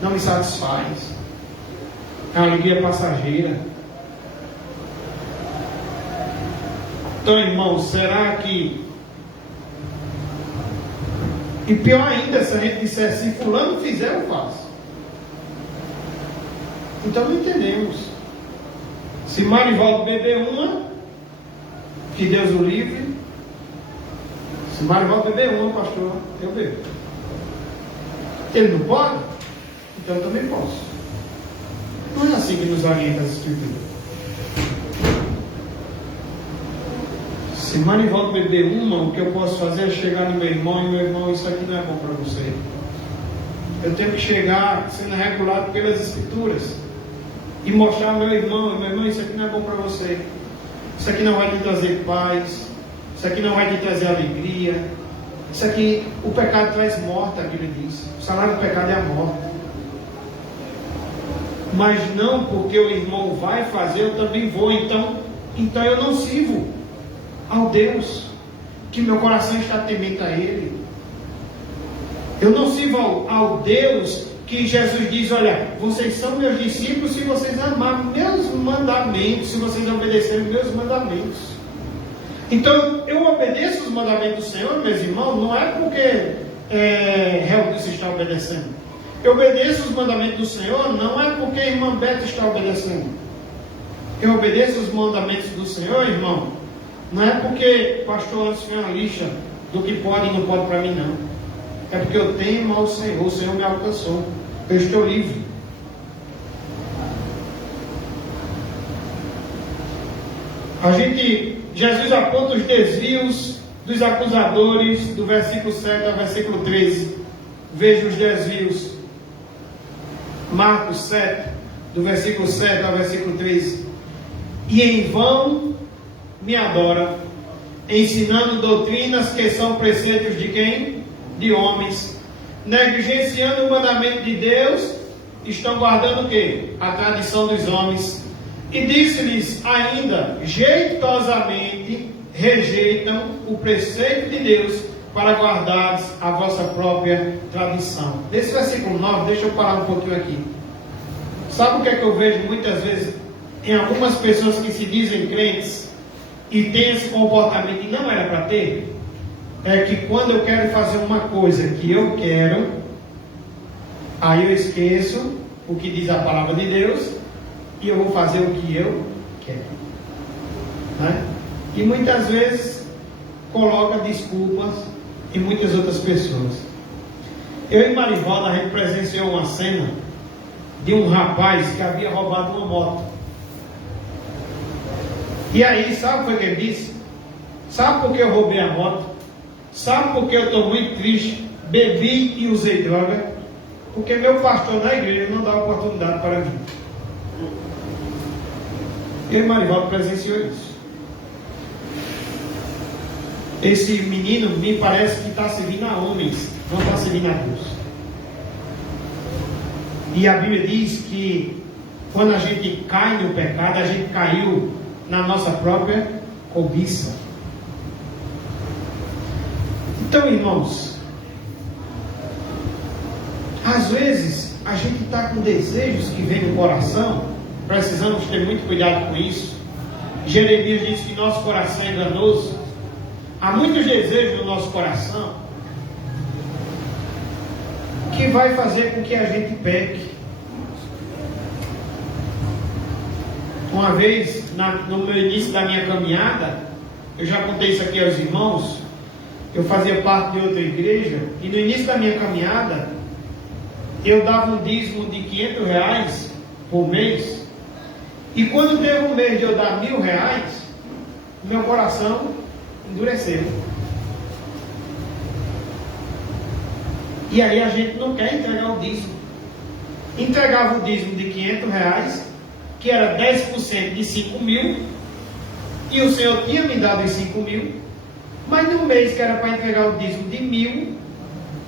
não me satisfaz. A alegria passageira. Então, irmãos, será que... E pior ainda, se a gente disser assim: fulano fizer, eu faço. Então não entendemos. Se Marivaldo beber uma, que Deus o livre. Se Marivaldo beber uma, pastor, eu bebo. Ele não pode? Então eu também posso. Não é assim que nos orienta as Escrituras. Se Marivaldo beber uma, o que eu posso fazer é chegar no meu irmão: e meu irmão, isso aqui não é bom para você. Eu tenho que chegar sendo regulado pelas Escrituras e mostrar ao meu irmão: isso aqui não é bom para você. Isso aqui não vai te trazer paz. Isso aqui não vai te trazer alegria. Isso aqui, o pecado traz morte, a Bíblia diz. O salário do pecado é a morte. Mas não porque o irmão vai fazer, eu também vou. Então eu não sirvo ao Deus que meu coração está temente a Ele. Eu não sirvo ao Deus que Jesus diz: olha, vocês são meus discípulos se vocês amarem meus mandamentos, se vocês obedecerem meus mandamentos. Então eu obedeço os mandamentos do Senhor, meus irmãos, não é porque Helder está obedecendo. Eu obedeço os mandamentos do Senhor não é porque a irmã Beta está obedecendo. Eu obedeço os mandamentos do Senhor, irmão, não é porque pastor Anderson fez uma lista do que pode e não pode para mim, não. É porque eu temo ao Senhor. O Senhor me alcançou. Eu estou livre. Jesus aponta os desvios dos acusadores do versículo 7 ao versículo 13. Veja os desvios. Marcos 7, do versículo 7 ao versículo 13. E em vão me adora, ensinando doutrinas que são preceitos de quem? De homens. Negligenciando o mandamento de Deus, estão guardando o quê? A tradição dos homens. E disse-lhes ainda: jeitosamente rejeitam o preceito de Deus para guardares a vossa própria tradição. Nesse versículo 9, deixa eu parar um pouquinho aqui. Sabe o que é que eu vejo muitas vezes em algumas pessoas que se dizem crentes e têm esse comportamento e não era para ter? É que quando eu quero fazer uma coisa que eu quero, aí eu esqueço o que diz a palavra de Deus e eu vou fazer o que eu quero, né? E muitas vezes coloca desculpas em muitas outras pessoas. Eu e Marivaldo, a gente presenciou uma cena de um rapaz que havia roubado uma moto. E aí, sabe o que ele disse? Sabe por que eu roubei a moto? Sabe por que eu estou muito triste? Bebi e usei droga? Porque meu pastor na igreja não dá oportunidade para mim. Eu e Marivaldo presenciou isso. Esse menino me parece que está servindo a homens, não está servindo a Deus. E a Bíblia diz que quando a gente cai no pecado, a gente caiu na nossa própria cobiça. Então, irmãos, às vezes a gente está com desejos que vêm no coração, precisamos ter muito cuidado com isso. Jeremias diz que nosso coração é enganoso. Há muitos desejos no nosso coração que vai fazer com que a gente peque. Uma vez, no meu início da minha caminhada, eu já contei isso aqui aos irmãos, eu fazia parte de outra igreja, e no início da minha caminhada, eu dava um dízimo de R$500 por mês, e quando teve um mês de eu dar R$1.000, meu coração endureceu. E aí a gente não quer entregar o dízimo. Entregava o dízimo de R$500, que era 10% de 5.000, e o Senhor tinha me dado os 5.000, mas no mês que era para entregar o dízimo de 1.000,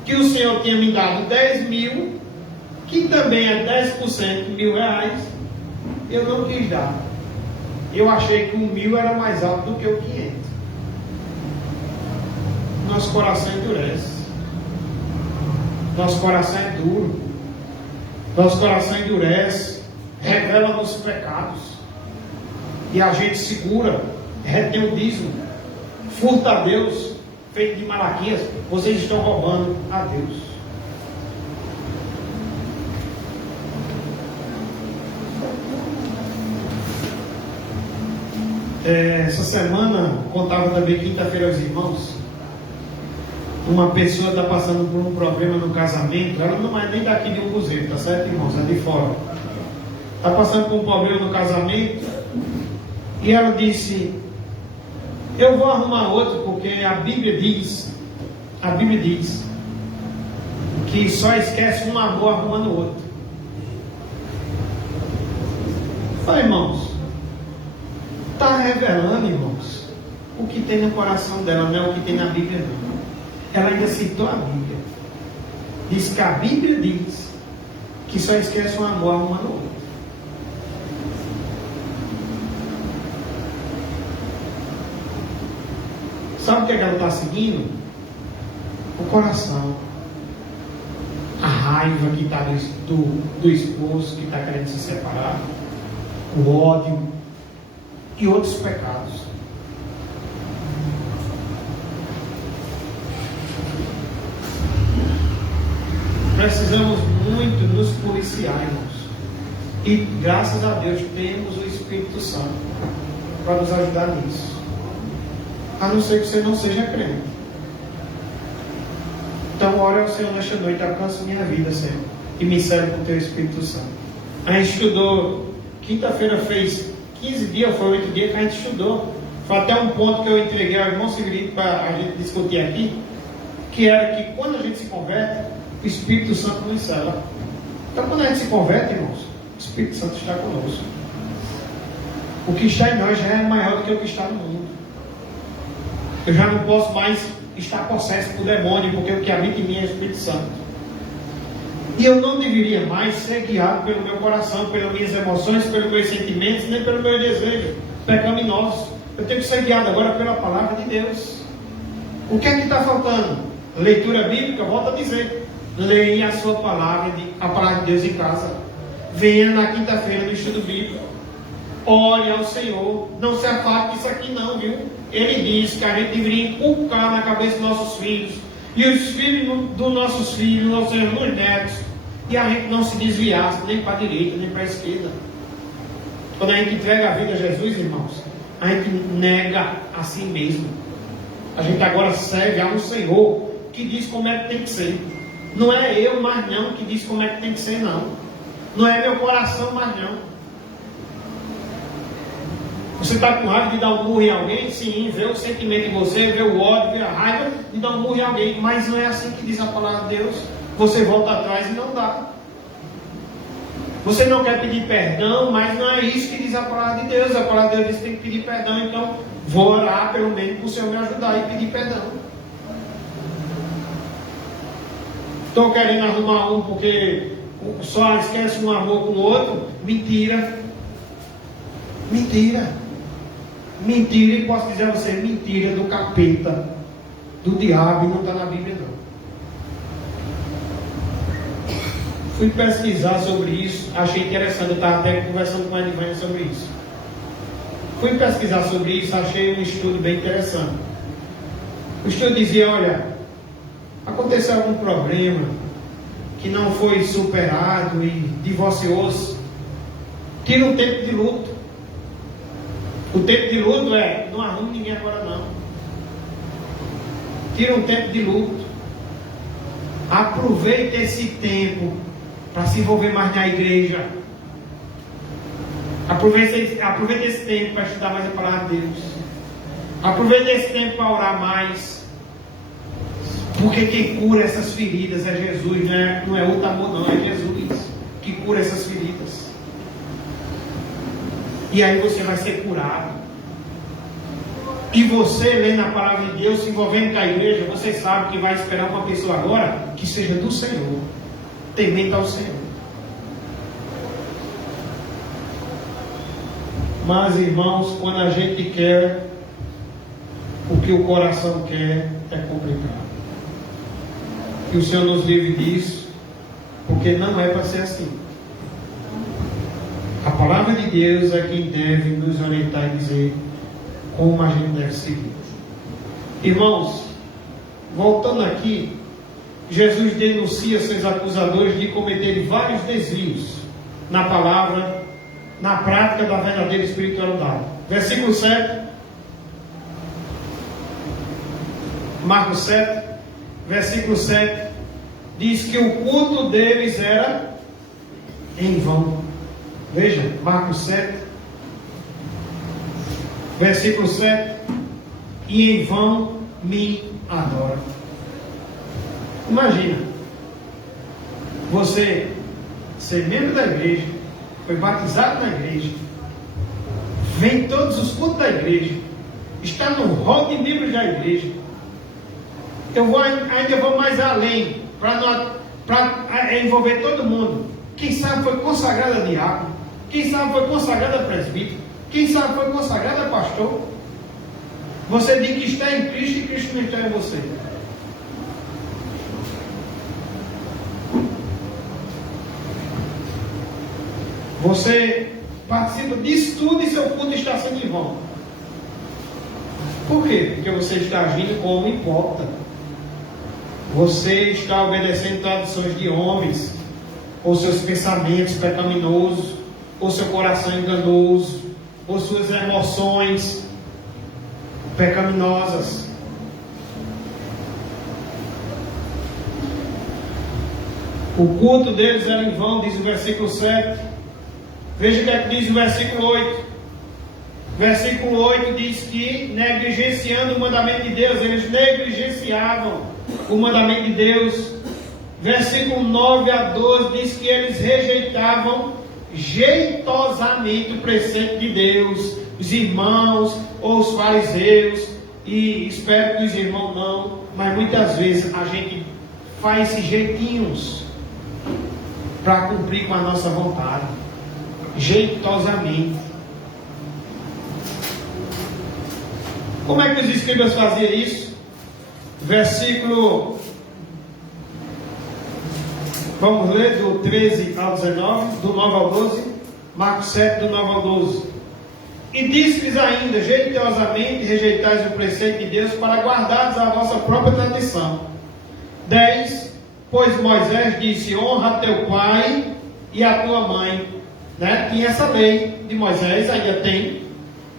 que o Senhor tinha me dado 10.000, que também é 10% de R$1.000, eu não quis dar. Eu achei que o 1.000 era mais alto do que o 500. Nosso coração endurece. Nosso coração é duro. Nosso coração endurece. Revela-nos pecados. E a gente segura, retém o dízimo, furta a Deus, feito de Malaquias. Vocês estão roubando a Deus. Essa semana, contava também quinta-feira aos irmãos, uma pessoa está passando por um problema no casamento. Ela não é nem daqui de um cruzeiro, tá certo, irmãos? É de fora. Está passando por um problema no casamento, e ela disse: eu vou arrumar outro, porque a Bíblia diz que só esquece um amor arrumando outro. Falei, irmãos, está revelando, irmãos, o que tem no coração dela, não é o que tem na Bíblia, não. Ela ainda citou a Bíblia. Diz que a Bíblia diz que só esquece um amor arrumando outro. Sabe o que ela está seguindo? O coração. A raiva que está do esposo que está querendo se separar. O ódio. E outros pecados. Precisamos muito nos policiar, irmãos. E graças a Deus temos o Espírito Santo para nos ajudar nisso. A não ser que você não seja crente. Então ore ao Senhor nesta noite: alcança minha vida, Senhor, e me serve com o teu Espírito Santo. A gente estudou, quinta-feira fez 15 dias, foi 8 dias que a gente estudou. Foi até um ponto que eu entreguei ao irmão Severino para a gente discutir aqui, que era que quando a gente se converte, o Espírito Santo nos cela. Então quando a gente se converte, irmãos, o Espírito Santo está conosco. O que está em nós já é maior do que o que está no mundo. Eu já não posso mais estar possesso por demônio, porque o que habita em mim é o Espírito Santo. E eu não deveria mais ser guiado pelo meu coração, pelas minhas emoções, pelos meus sentimentos, nem pelos meus desejos pecaminosos. Eu tenho que ser guiado agora pela palavra de Deus. O que é que está faltando? Leitura bíblica, volto a dizer. Leia a sua palavra, a palavra de Deus em casa. Venha na quinta-feira no estudo bíblico. Ore ao Senhor. Não se afaste disso aqui não, viu? Ele diz que a gente deveria inculcar na cabeça dos nossos filhos, e os filhos dos nossos filhos, ou seja, nos netos, e a gente não se desviasse nem para a direita, nem para a esquerda. Quando a gente entrega a vida a Jesus, irmãos, a gente nega a si mesmo. A gente agora serve a um Senhor que diz como é que tem que ser. Não é eu mais não que diz como é que tem que ser, não. Não é meu coração mais não. Você está com raiva de dar um murro em alguém? Sim, vê o sentimento em você, vê o ódio, vê a raiva de dar um murro em alguém. Mas não é assim que diz a palavra de Deus. Você volta atrás e não dá. Você não quer pedir perdão, mas não é isso que diz a palavra de Deus. A palavra de Deus diz que tem que pedir perdão. Então, vou orar pelo menos para o Senhor me ajudar e pedir perdão. Estou querendo arrumar um porque só esquece um amor com o outro. Mentira. Mentira. Mentira, e posso dizer a você, mentira do capeta, do diabo, e não está na Bíblia não. Fui pesquisar sobre isso, achei interessante, eu estava até conversando com a Edivânia sobre isso. Fui pesquisar sobre isso, achei um estudo bem interessante. O estudo dizia, olha, aconteceu algum problema que não foi superado e divorciou-se, tira um tempo de luto. O tempo de luto é, não arrume ninguém agora não. Tira um tempo de luto. Aproveite esse tempo para se envolver mais na igreja. Aproveite esse tempo para estudar mais a palavra de Deus. Aproveite esse tempo para orar mais. Porque quem cura essas feridas é Jesus, não é outro amor não, é Jesus que cura essas feridas. E aí você vai ser curado. E você, lendo a palavra de Deus, se envolvendo com a igreja, você sabe que vai esperar uma pessoa agora que seja do Senhor, temente ao Senhor. Mas, irmãos, quando a gente quer o que o coração quer, é complicado. Que o Senhor nos livre disso, porque não é para ser assim. A palavra de Deus é quem deve nos orientar e dizer como a gente deve seguir. Irmãos, voltando aqui, Jesus denuncia seus acusadores de cometerem vários desvios na palavra, na prática da verdadeira espiritualidade. Versículo 7, Marcos 7, versículo 7, diz que o culto deles era em vão. Veja, Marcos 7, versículo 7, e em vão me adoram. Imagina, você ser membro da igreja, foi batizado na igreja, vem todos os cultos da igreja, está no rol de membros da igreja. Ainda vou mais além, para envolver todo mundo. Quem sabe foi consagrado a diácono, quem sabe foi consagrado a presbítero, quem sabe foi consagrado a pastor. Você diz que está em Cristo e Cristo não está em você. Você participa disso tudo e seu culto está sendo em vão. Por quê? Porque você está agindo como hipócrita. Você está obedecendo tradições de homens, ou seus pensamentos pecaminosos, ou seu coração enganoso, ou suas emoções pecaminosas. O culto deles era em vão, diz o versículo 7. Veja o que é que diz o versículo 8. Versículo 8 diz que, negligenciando o mandamento de Deus, eles negligenciavam o mandamento de Deus. Versículo 9 a 12 diz que eles rejeitavam jeitosamente o preceito de Deus, os irmãos ou os fariseus, e espero que os irmãos não, mas muitas vezes a gente faz esses jeitinhos para cumprir com a nossa vontade, jeitosamente. Como é que os escribas faziam isso? Versículo, vamos ler do 13 ao 19, do 9 ao 12, Marcos 7, do 9 ao 12. E disse-lhes ainda, jeitosamente rejeitais o preceito de Deus para guardares a vossa própria tradição. 10, pois Moisés disse, honra teu pai e a tua mãe. Tinha essa lei de Moisés, ainda tem,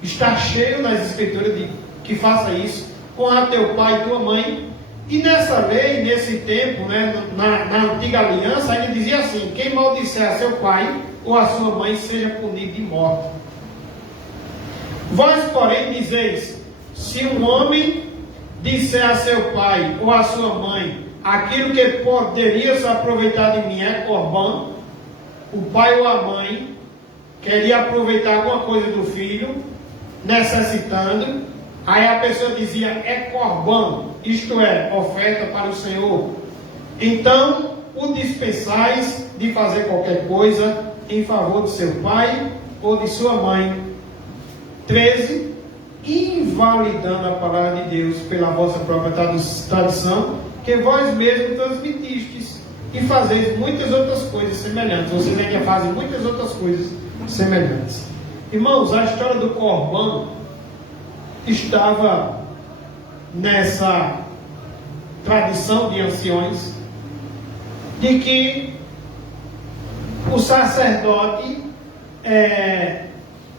está cheio nas escrituras de que faça isso, honra teu pai e tua mãe. E nessa lei, nesse tempo, na antiga aliança, ainda dizia assim, quem maldisser a seu pai ou a sua mãe seja punido de morte. Vós, porém, dizeis, se um homem disser a seu pai ou a sua mãe, aquilo que poderia se aproveitar de mim é corbã, o pai ou a mãe queria aproveitar alguma coisa do filho, necessitando, aí a pessoa dizia, é corbã, isto é, oferta para o Senhor. Então, o dispensais de fazer qualquer coisa em favor de seu pai ou de sua mãe. 13, invalidando a palavra de Deus pela vossa própria tradição, que vós mesmos transmitistes, e fazeis muitas outras coisas semelhantes. Vocês ainda fazem muitas outras coisas semelhantes. Irmãos, a história do Corban estava nessa tradição de anciões, de que o sacerdote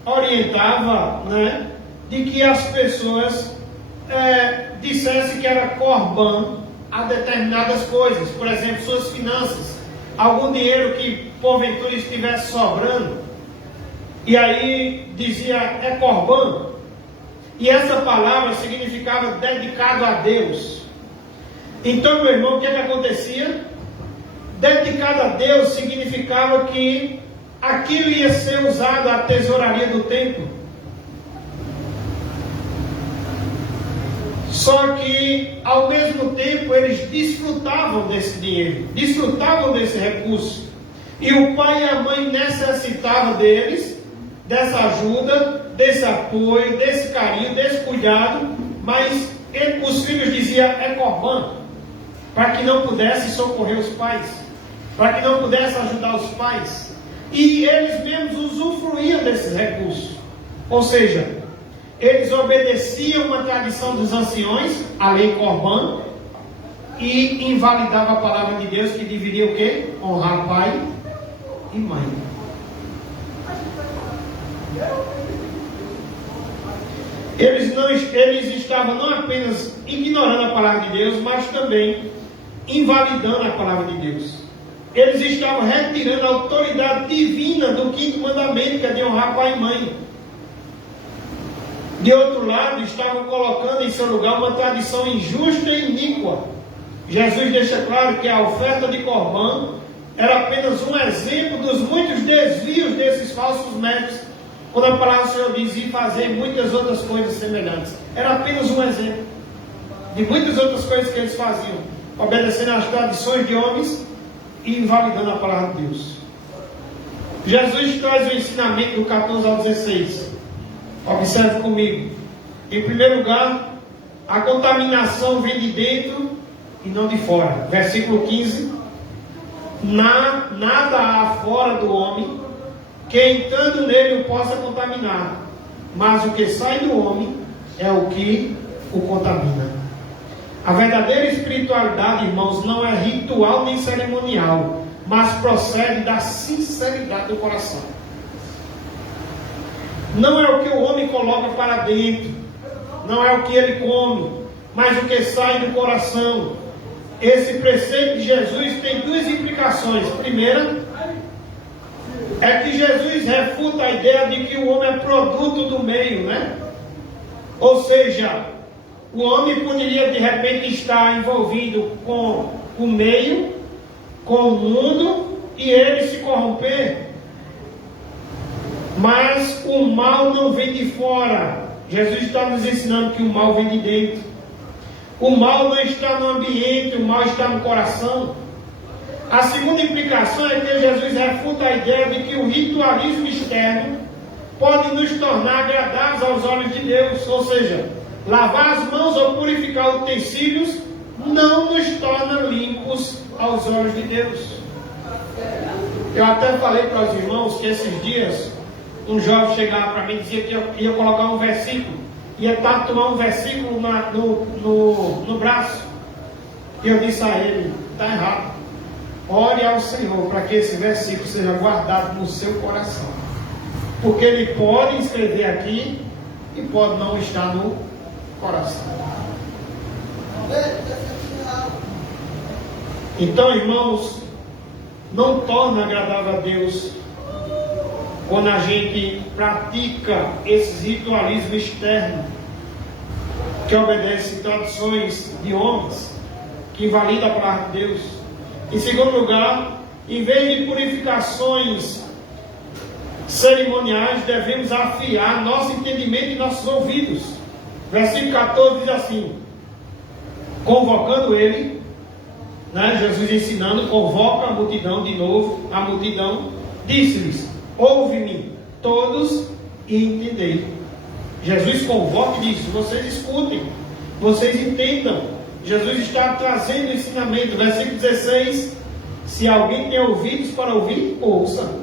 orientava, né, de que as pessoas dissessem que era Corban a determinadas coisas, por exemplo, suas finanças, algum dinheiro que porventura estivesse sobrando, e aí dizia é Corban, e essa palavra significava dedicado a Deus. Então, meu irmão, o que acontecia? Dedicado a Deus significava que aquilo ia ser usado à tesouraria do templo. Só que, ao mesmo tempo, eles desfrutavam desse dinheiro, desfrutavam desse recurso. E o pai e a mãe necessitavam deles, dessa ajuda, desse apoio, desse carinho, desse cuidado, mas os filhos diziam é Corban, para que não pudesse socorrer os pais, para que não pudesse ajudar os pais. E eles mesmos usufruíam desses recursos. Ou seja, eles obedeciam uma tradição dos anciões, a lei Corban, e invalidava a palavra de Deus, que deveria o quê? Honrar pai e mãe. Eles estavam não apenas ignorando a palavra de Deus, mas também invalidando a palavra de Deus. Eles estavam retirando a autoridade divina do quinto mandamento, que é de honrar pai e mãe. De outro lado, estavam colocando em seu lugar uma tradição injusta e iníqua. Jesus deixa claro que a oferta de Corban era apenas um exemplo dos muitos desvios desses falsos mestres, quando a palavra do Senhor diz e fazer muitas outras coisas semelhantes. Era apenas um exemplo de muitas outras coisas que eles faziam, obedecendo às tradições de homens e invalidando a palavra de Deus. Jesus traz o ensinamento do 14 ao 16. Observe comigo. Em primeiro lugar, a contaminação vem de dentro e não de fora. Versículo 15. Nada há fora do homem que entrando nele o possa contaminar, mas o que sai do homem é o que o contamina. A verdadeira espiritualidade, irmãos, não é ritual nem cerimonial, mas procede da sinceridade do coração. Não é o que o homem coloca para dentro, não é o que ele come, mas o que sai do coração. Esse preceito de Jesus tem duas implicações. Primeira, é que Jesus refuta a ideia de que o homem é produto do meio, né? Ou seja, o homem poderia de repente estar envolvido com o meio, com o mundo, e ele se corromper. Mas o mal não vem de fora. Jesus está nos ensinando que o mal vem de dentro. O mal não está no ambiente, o mal está no coração. A segunda implicação é que Jesus refuta a ideia de que o ritualismo externo pode nos tornar agradáveis aos olhos de Deus. Ou seja, lavar as mãos ou purificar utensílios não nos torna limpos aos olhos de Deus. Eu até falei para os irmãos que esses dias um jovem chegava para mim e dizia que ia colocar um versículo, ia tatuar um versículo no braço. E eu disse a ele, está errado. Ore ao Senhor para que esse versículo seja guardado no seu coração. Porque ele pode escrever aqui e pode não estar no coração. Então, irmãos, não torna agradável a Deus quando a gente pratica esse ritualismo externo, que obedece tradições de homens, que invalida a palavra de Deus. Em segundo lugar, em vez de purificações cerimoniais, devemos afiar nosso entendimento e nossos ouvidos. Versículo 14 diz assim: convocando ele, né, Jesus ensinando, convoca a multidão de novo. A multidão disse-lhes: ouve-me todos e entendei. Jesus convoca e diz: vocês escutem, vocês entendam. Jesus está trazendo ensinamento. Versículo 16: se alguém tem ouvidos para ouvir, ouça.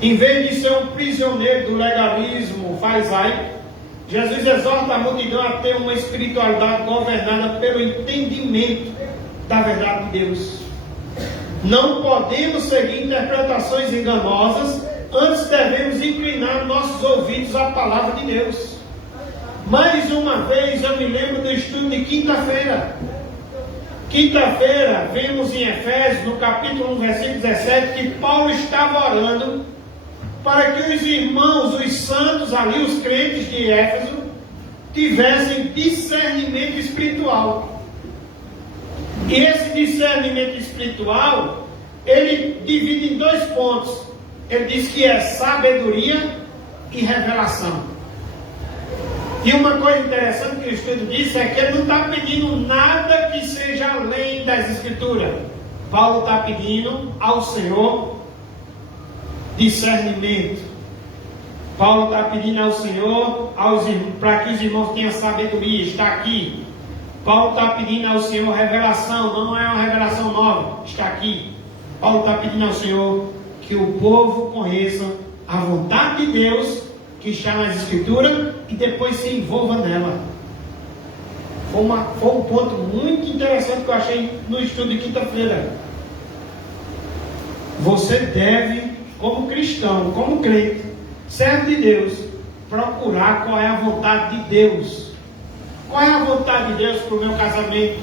Em vez de ser um prisioneiro do legalismo farisaico, Jesus exorta a multidão a ter uma espiritualidade governada pelo entendimento da verdade de Deus. Não podemos seguir interpretações enganosas, antes devemos inclinar nossos ouvidos à palavra de Deus. Mais uma vez eu me lembro do estudo de quinta-feira. Quinta-feira, vemos em Efésios, no capítulo 1, versículo 17, que Paulo estava orando para que os irmãos, os santos ali, os crentes de Éfeso, tivessem discernimento espiritual. E esse discernimento espiritual, ele divide em 2 pontos. Ele diz que é sabedoria e revelação. E uma coisa interessante que o estudo diz é que ele não está pedindo nada que seja além das Escrituras. Paulo está pedindo ao Senhor discernimento. Paulo está pedindo ao Senhor para que os irmãos tenham sabedoria. Está aqui. Paulo está pedindo ao Senhor revelação. Não é uma revelação nova. Está aqui. Paulo está pedindo ao Senhor que o povo conheça a vontade de Deus que está nas Escrituras e depois se envolva nela. Foi um ponto muito interessante que eu achei no estudo de quinta-feira. Você deve, como cristão, como crente, servo de Deus, procurar qual é a vontade de Deus. Qual é a vontade de Deus para o meu casamento?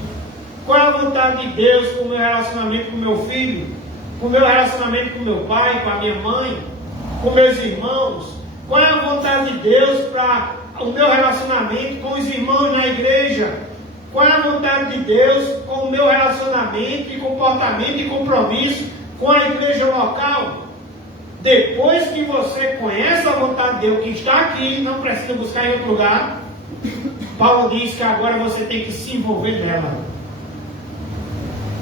Qual é a vontade de Deus para o meu relacionamento com o meu filho? Com o meu relacionamento com o meu pai, com a minha mãe? Com meus irmãos? Qual é a vontade de Deus para o meu relacionamento com os irmãos na igreja? Qual é a vontade de Deus com o meu relacionamento e comportamento e compromisso com a igreja local? Depois que você conhece a vontade de Deus que está aqui, não precisa buscar em outro lugar, Paulo diz que agora você tem que se envolver nela.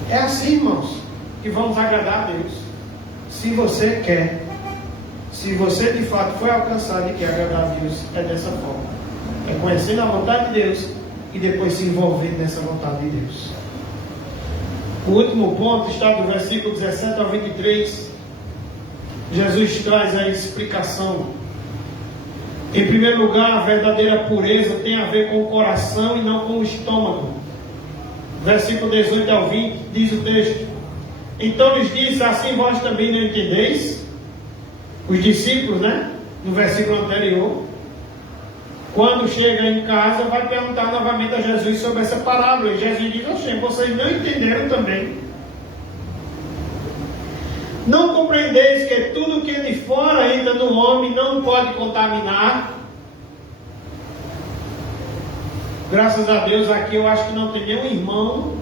É assim, irmãos, que vamos agradar a Deus. Se você quer, se você de fato foi alcançado e quer agradar a Deus, é dessa forma. É conhecendo a vontade de Deus e depois se envolver nessa vontade de Deus. O último ponto está do versículo 17 ao 23. Jesus traz a explicação. Em primeiro lugar, a verdadeira pureza tem a ver com o coração e não com o estômago. Versículo 18 ao 20 diz o texto: então lhes disse, assim vós também não entendeis? Os discípulos, no versículo anterior, quando chega em casa, vai perguntar novamente a Jesus sobre essa parábola. E Jesus diz: oxe, vocês não entenderam também? Não compreendeis que tudo que de fora entra no homem não pode contaminar? Graças a Deus, aqui eu acho que não tem nenhum irmão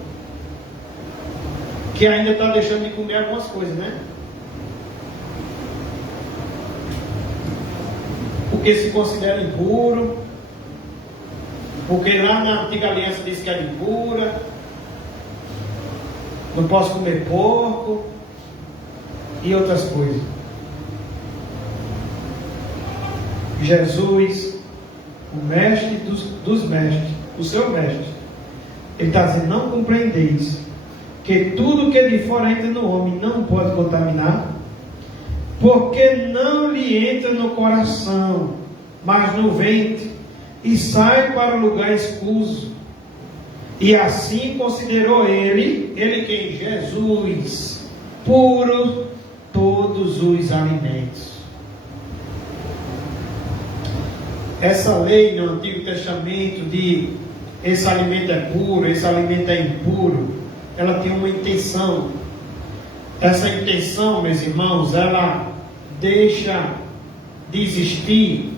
que ainda está deixando de comer algumas coisas, Porque se considera impuro, porque lá na antiga aliança diz que era impura, não posso comer porco e outras coisas. Jesus, o mestre dos mestres, o seu mestre, ele está dizendo: não compreendeis que tudo que de fora entra no homem não pode contaminar, porque não lhe entra no coração, mas no ventre, e sai para o lugar escuso. E assim considerou ele quem? Jesus, puro todos os alimentos. Essa lei no Antigo Testamento de esse alimento é puro, esse alimento é impuro, ela tem uma intenção. Essa intenção, meus irmãos, ela deixa de existir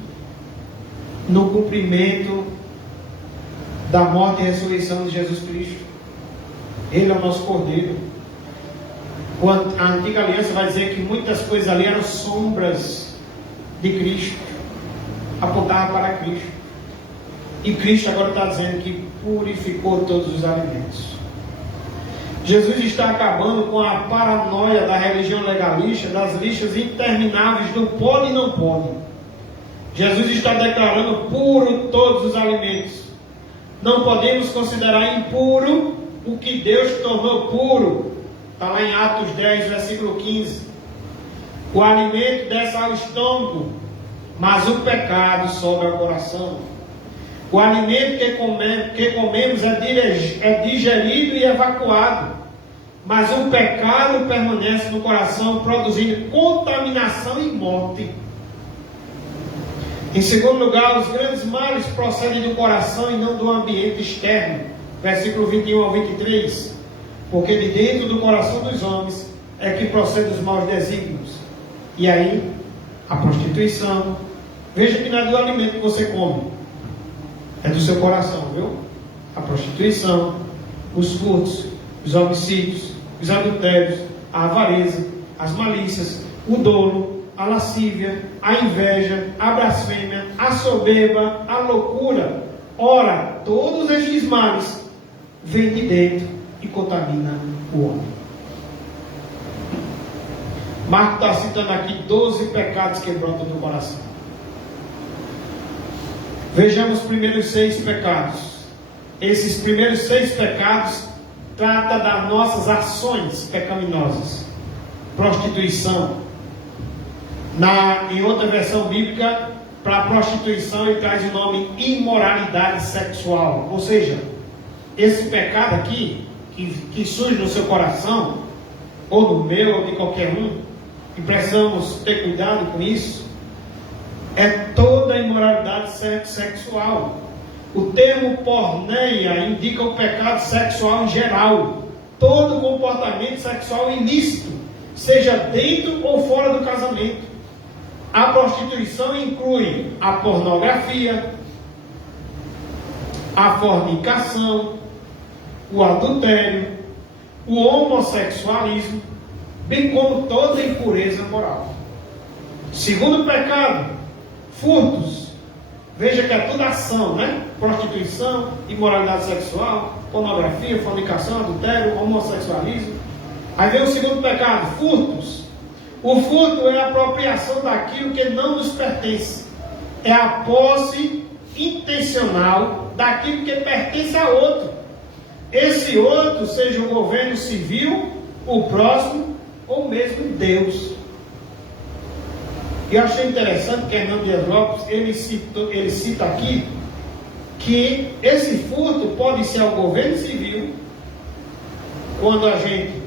no cumprimento da morte e ressurreição de Jesus Cristo. Ele é o nosso Cordeiro. A antiga aliança vai dizer que muitas coisas ali eram sombras de Cristo, apontavam para Cristo. E Cristo agora está dizendo que purificou todos os alimentos. Jesus está acabando com a paranoia da religião legalista, das listas intermináveis do pode e não pode. Jesus está declarando puro todos os alimentos. Não podemos considerar impuro o que Deus tornou puro. Está lá em Atos 10, versículo 15. O alimento desce ao estômago, mas o pecado sobe ao coração. O alimento que comemos é digerido e evacuado, mas o pecado permanece no coração, produzindo contaminação e morte. Em segundo lugar, os grandes males procedem do coração e não do ambiente externo. Versículo 21 ao 23. Porque de dentro do coração dos homens é que procedem os maus desígnios. E aí, a prostituição. Veja que não é do alimento que você come, é do seu coração, viu? A prostituição, os furtos, os homicídios, os adultérios, a avareza, as malícias, o dolo, a lascívia, a inveja, a blasfêmia, a soberba, a loucura. Ora, todos estes males vêm de dentro e contaminam o homem. Marco está citando aqui 12 pecados que brotam do coração. Vejamos os primeiros 6 pecados. Esses primeiros 6 pecados tratam das nossas ações pecaminosas. Prostituição. Em outra versão bíblica, para prostituição ele traz o nome imoralidade sexual. Ou seja, esse pecado aqui, que surge no seu coração, ou no meu, ou de qualquer um, e precisamos ter cuidado com isso, é toda a imoralidade sexual. O termo porneia indica o pecado sexual em geral. Todo comportamento sexual ilícito, seja dentro ou fora do casamento. A prostituição inclui a pornografia, a fornicação, o adultério, o homossexualismo, bem como toda impureza moral. Segundo pecado, furtos. Veja que é tudo ação, né? Prostituição, imoralidade sexual, pornografia, fornicação, adultério, homossexualismo. Aí vem o segundo pecado, furtos. O furto é a apropriação daquilo que não nos pertence. É a posse intencional daquilo que pertence a outro. Esse outro, seja o governo civil, o próximo, ou mesmo Deus. E eu achei interessante que Hernando Dias Lopes, ele cita aqui, que esse furto pode ser ao governo civil, quando a gente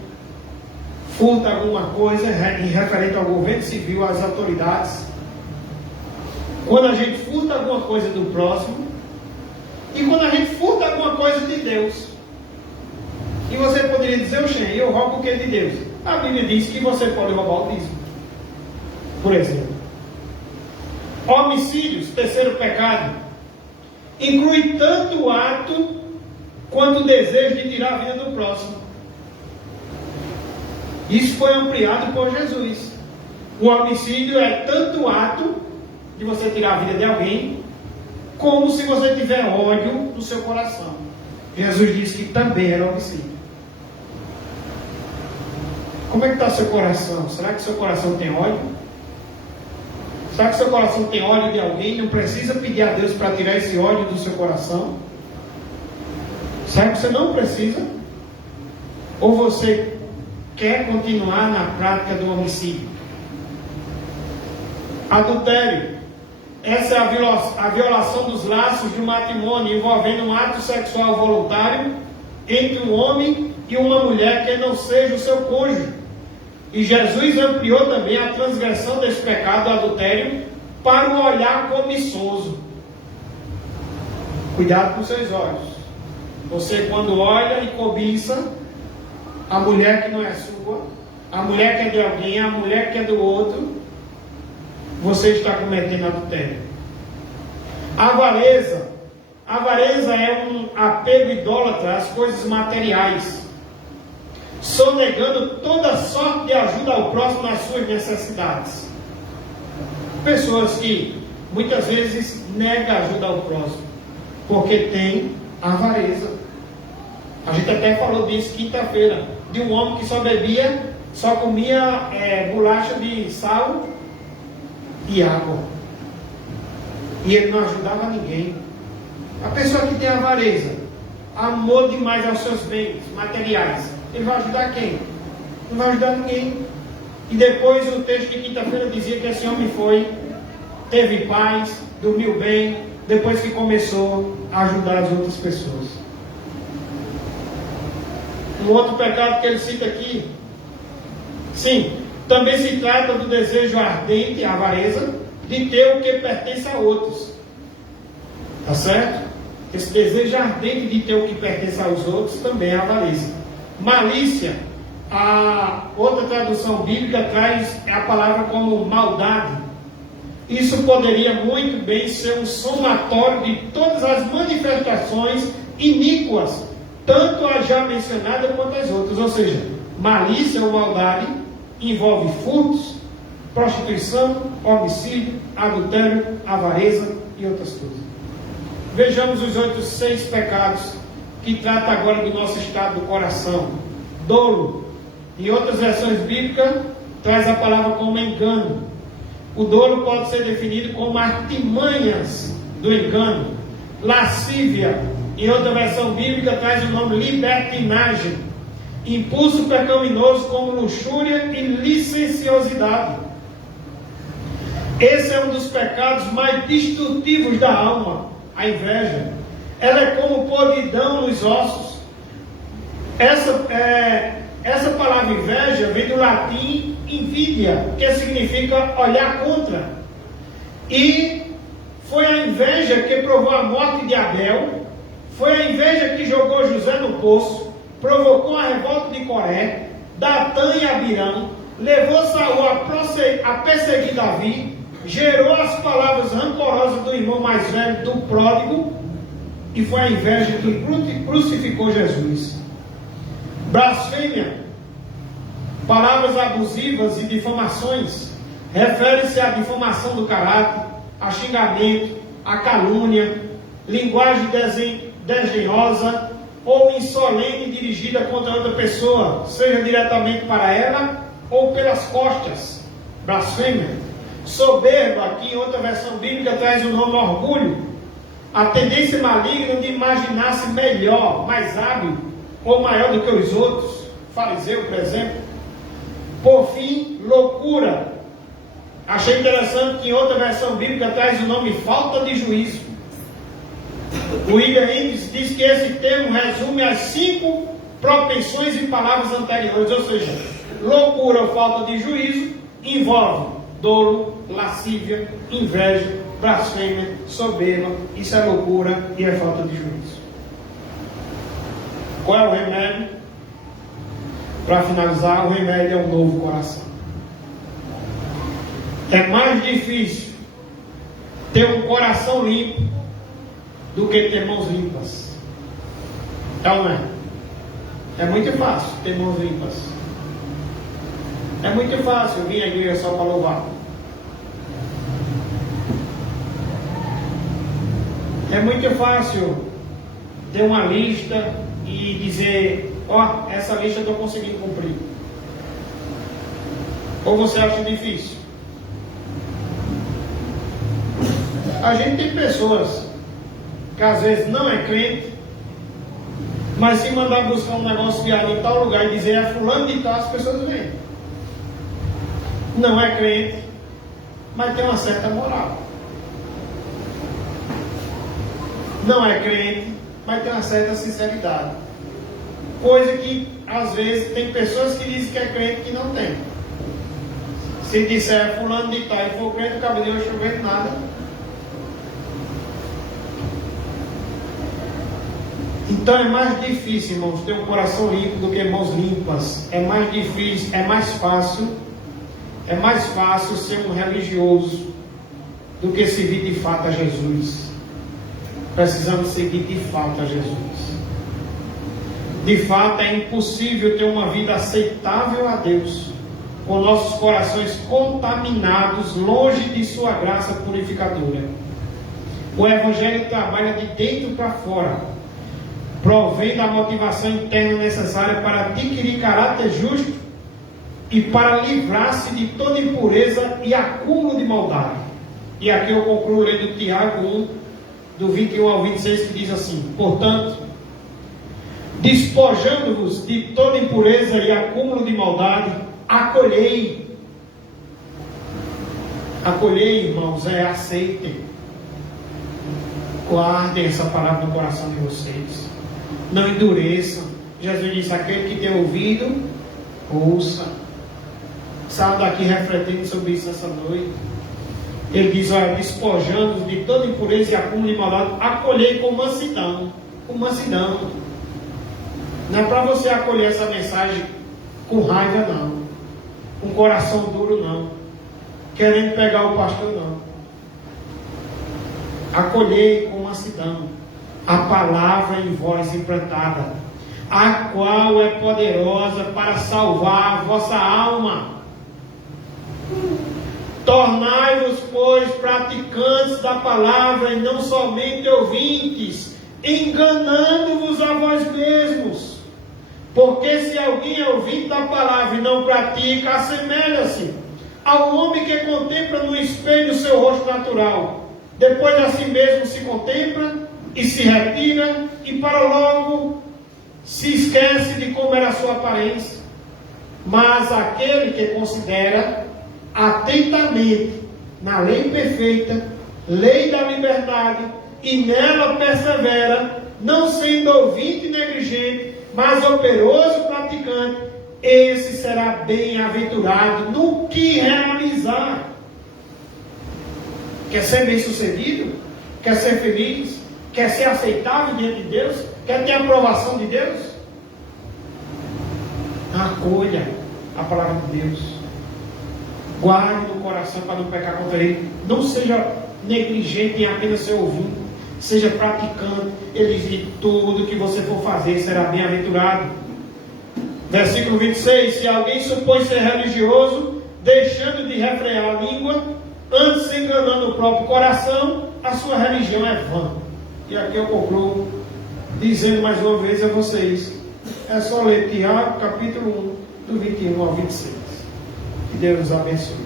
furta alguma coisa em referente ao governo civil, às autoridades, quando a gente furta alguma coisa do próximo, e quando a gente furta alguma coisa de Deus. E você poderia dizer, oxê, eu roubo o que de Deus? A Bíblia diz que você pode roubar o dízimo, por exemplo. Homicídios, terceiro pecado, inclui tanto o ato quanto o desejo de tirar a vida do próximo. Isso foi ampliado por Jesus. O homicídio é tanto o ato de você tirar a vida de alguém, como se você tiver ódio no seu coração. Jesus disse que também era homicídio. Como é que está seu coração? Será que seu coração tem ódio? Será que seu coração tem ódio de alguém? Não precisa pedir a Deus para tirar esse ódio do seu coração? Será que você não precisa? Ou você quer continuar na prática do homicídio? Adultério. Essa é a violação dos laços do matrimônio, envolvendo um ato sexual voluntário entre um homem e uma mulher que não seja o seu cônjuge. E Jesus ampliou também a transgressão desse pecado, o adultério, para o olhar cobiçoso. Cuidado com seus olhos. Você, quando olha e cobiça a mulher que não é sua, a mulher que é de alguém, a mulher que é do outro, você está cometendo adultério. Avareza. Avareza é um apego idólatra às coisas materiais, sonegando toda sorte de ajuda ao próximo nas suas necessidades. Pessoas que muitas vezes negam ajuda ao próximo porque tem avareza. A gente até falou disso quinta-feira, de um homem que só comia bolacha de sal e água, e ele não ajudava ninguém. A pessoa que tem avareza, amor demais aos seus bens materiais, ele vai ajudar quem? Não vai ajudar ninguém. E depois o texto de quinta-feira dizia que esse homem teve paz, dormiu bem, depois que começou a ajudar as outras pessoas. Um outro pecado que ele cita aqui, sim, também se trata do desejo ardente, a avareza, de ter o que pertence a outros. Tá certo? Esse desejo ardente de ter o que pertence aos outros também é a avareza. Malícia, a outra tradução bíblica traz a palavra como maldade. Isso poderia muito bem ser um somatório de todas as manifestações iníquas, tanto a já mencionada quanto as outras. Ou seja, malícia ou maldade envolve furtos, prostituição, homicídio, adultério, avareza e outras coisas. Vejamos os 6 pecados que trata agora do nosso estado do coração. Dolo. Em outras versões bíblicas, traz a palavra como engano. O dolo pode ser definido como artimanhas do engano. Lascívia. Em outra versão bíblica, traz o nome libertinagem. Impulso pecaminoso como luxúria e licenciosidade. Esse é um dos pecados mais destrutivos da alma, a inveja. Ela é como podridão nos ossos. Essa palavra inveja vem do latim invidia, que significa olhar contra. E foi a inveja que provou a morte de Abel, foi a inveja que jogou José no poço, provocou a revolta de Coré, Datã e Abirão, levou Saul a perseguir Davi, gerou as palavras rancorosas do irmão mais velho, do pródigo, e foi a inveja que crucificou Jesus. Blasfêmia, palavras abusivas e difamações, refere-se à difamação do caráter, a xingamento, a calúnia, linguagem desdenhosa ou insolente dirigida contra outra pessoa, seja diretamente para ela ou pelas costas. Blasfêmia. Soberba, aqui em outra versão bíblica traz o nome orgulho, a tendência maligna de imaginar-se melhor, mais hábil ou maior do que os outros. Fariseu, por exemplo. Por fim, loucura. Achei interessante que em outra versão bíblica traz o nome falta de juízo. O William Henry diz que esse termo resume as 5 propensões e palavras anteriores, ou seja, loucura ou falta de juízo envolve dolo, lascívia, inveja, blasfêmia, soberba. Isso é loucura e é falta de juízo. Qual é o remédio? Para finalizar, o remédio é um novo coração. É mais difícil ter um coração limpo do que ter mãos limpas. Então, é muito fácil ter mãos limpas. É muito fácil vir à igreja só para louvar. É muito fácil ter uma lista e dizer: ó, essa lista eu estou conseguindo cumprir. Ou você acha difícil? A gente tem pessoas que às vezes não é crente, mas se mandar buscar um negócio diário em tal lugar e dizer é fulano de tal, as pessoas vêm. Não é crente, mas tem uma certa moral. Não é crente, mas tem uma certa sinceridade. Coisa que às vezes tem pessoas que dizem que é crente que não tem. Se disser fulano de tal e for crente, o cabelo não chover nada. Então é mais difícil, irmãos, ter um coração limpo do que mãos limpas. É mais difícil, é mais fácil ser um religioso do que servir de fato a Jesus. Precisamos seguir de fato a Jesus. De fato é impossível ter uma vida aceitável a Deus com nossos corações contaminados, longe de sua graça purificadora. O Evangelho trabalha de dentro para fora, provendo a motivação interna necessária para adquirir caráter justo e para livrar-se de toda impureza e acúmulo de maldade. E aqui eu concluo lendo Tiago 1, do 21 ao 26, que diz assim: portanto, despojando-vos de toda impureza e acúmulo de maldade, acolhei Acolher, irmãos, aceitem. Guardem essa palavra no coração de vocês. Não endureçam. Jesus disse: aquele que tem ouvido, ouça. Saiam daqui refletindo sobre isso essa noite. Ele diz: olha, despojando-os de toda impureza e acúmulo de maldade, acolhei com mansidão. Com mansidão. Não é para você acolher essa mensagem com raiva, não. Com coração duro, não. Querendo pegar o pastor, não. Acolhei com mansidão a palavra em vós implantada, a qual é poderosa para salvar a vossa alma. Tornai-vos, pois, praticantes da palavra e não somente ouvintes, enganando-vos a vós mesmos. Porque se alguém é ouvinte da palavra e não pratica, assemelha-se ao homem que contempla no espelho o seu rosto natural. Depois a si mesmo se contempla e se retira, e para logo se esquece de como era a sua aparência. Mas aquele que considera atentamente na lei perfeita, lei da liberdade, e nela persevera, não sendo ouvinte negligente, mas operoso praticante, esse será bem-aventurado no que realizar. Quer ser bem-sucedido? Quer ser feliz? Quer ser aceitável diante de Deus? Quer ter a aprovação de Deus? Acolha a palavra de Deus. Guarde no coração para não pecar contra Ele. Não seja negligente em apenas ser ouvindo. Seja praticante. Ele diz: de tudo que você for fazer será bem-aventurado. Versículo 26. Se alguém supõe ser religioso, deixando de refrear a língua, antes se enganando o próprio coração, a sua religião é vã. E aqui eu concluo dizendo mais uma vez a vocês: é só ler Tiago capítulo 1, do 21 ao 26. Que Deus nos abençoe.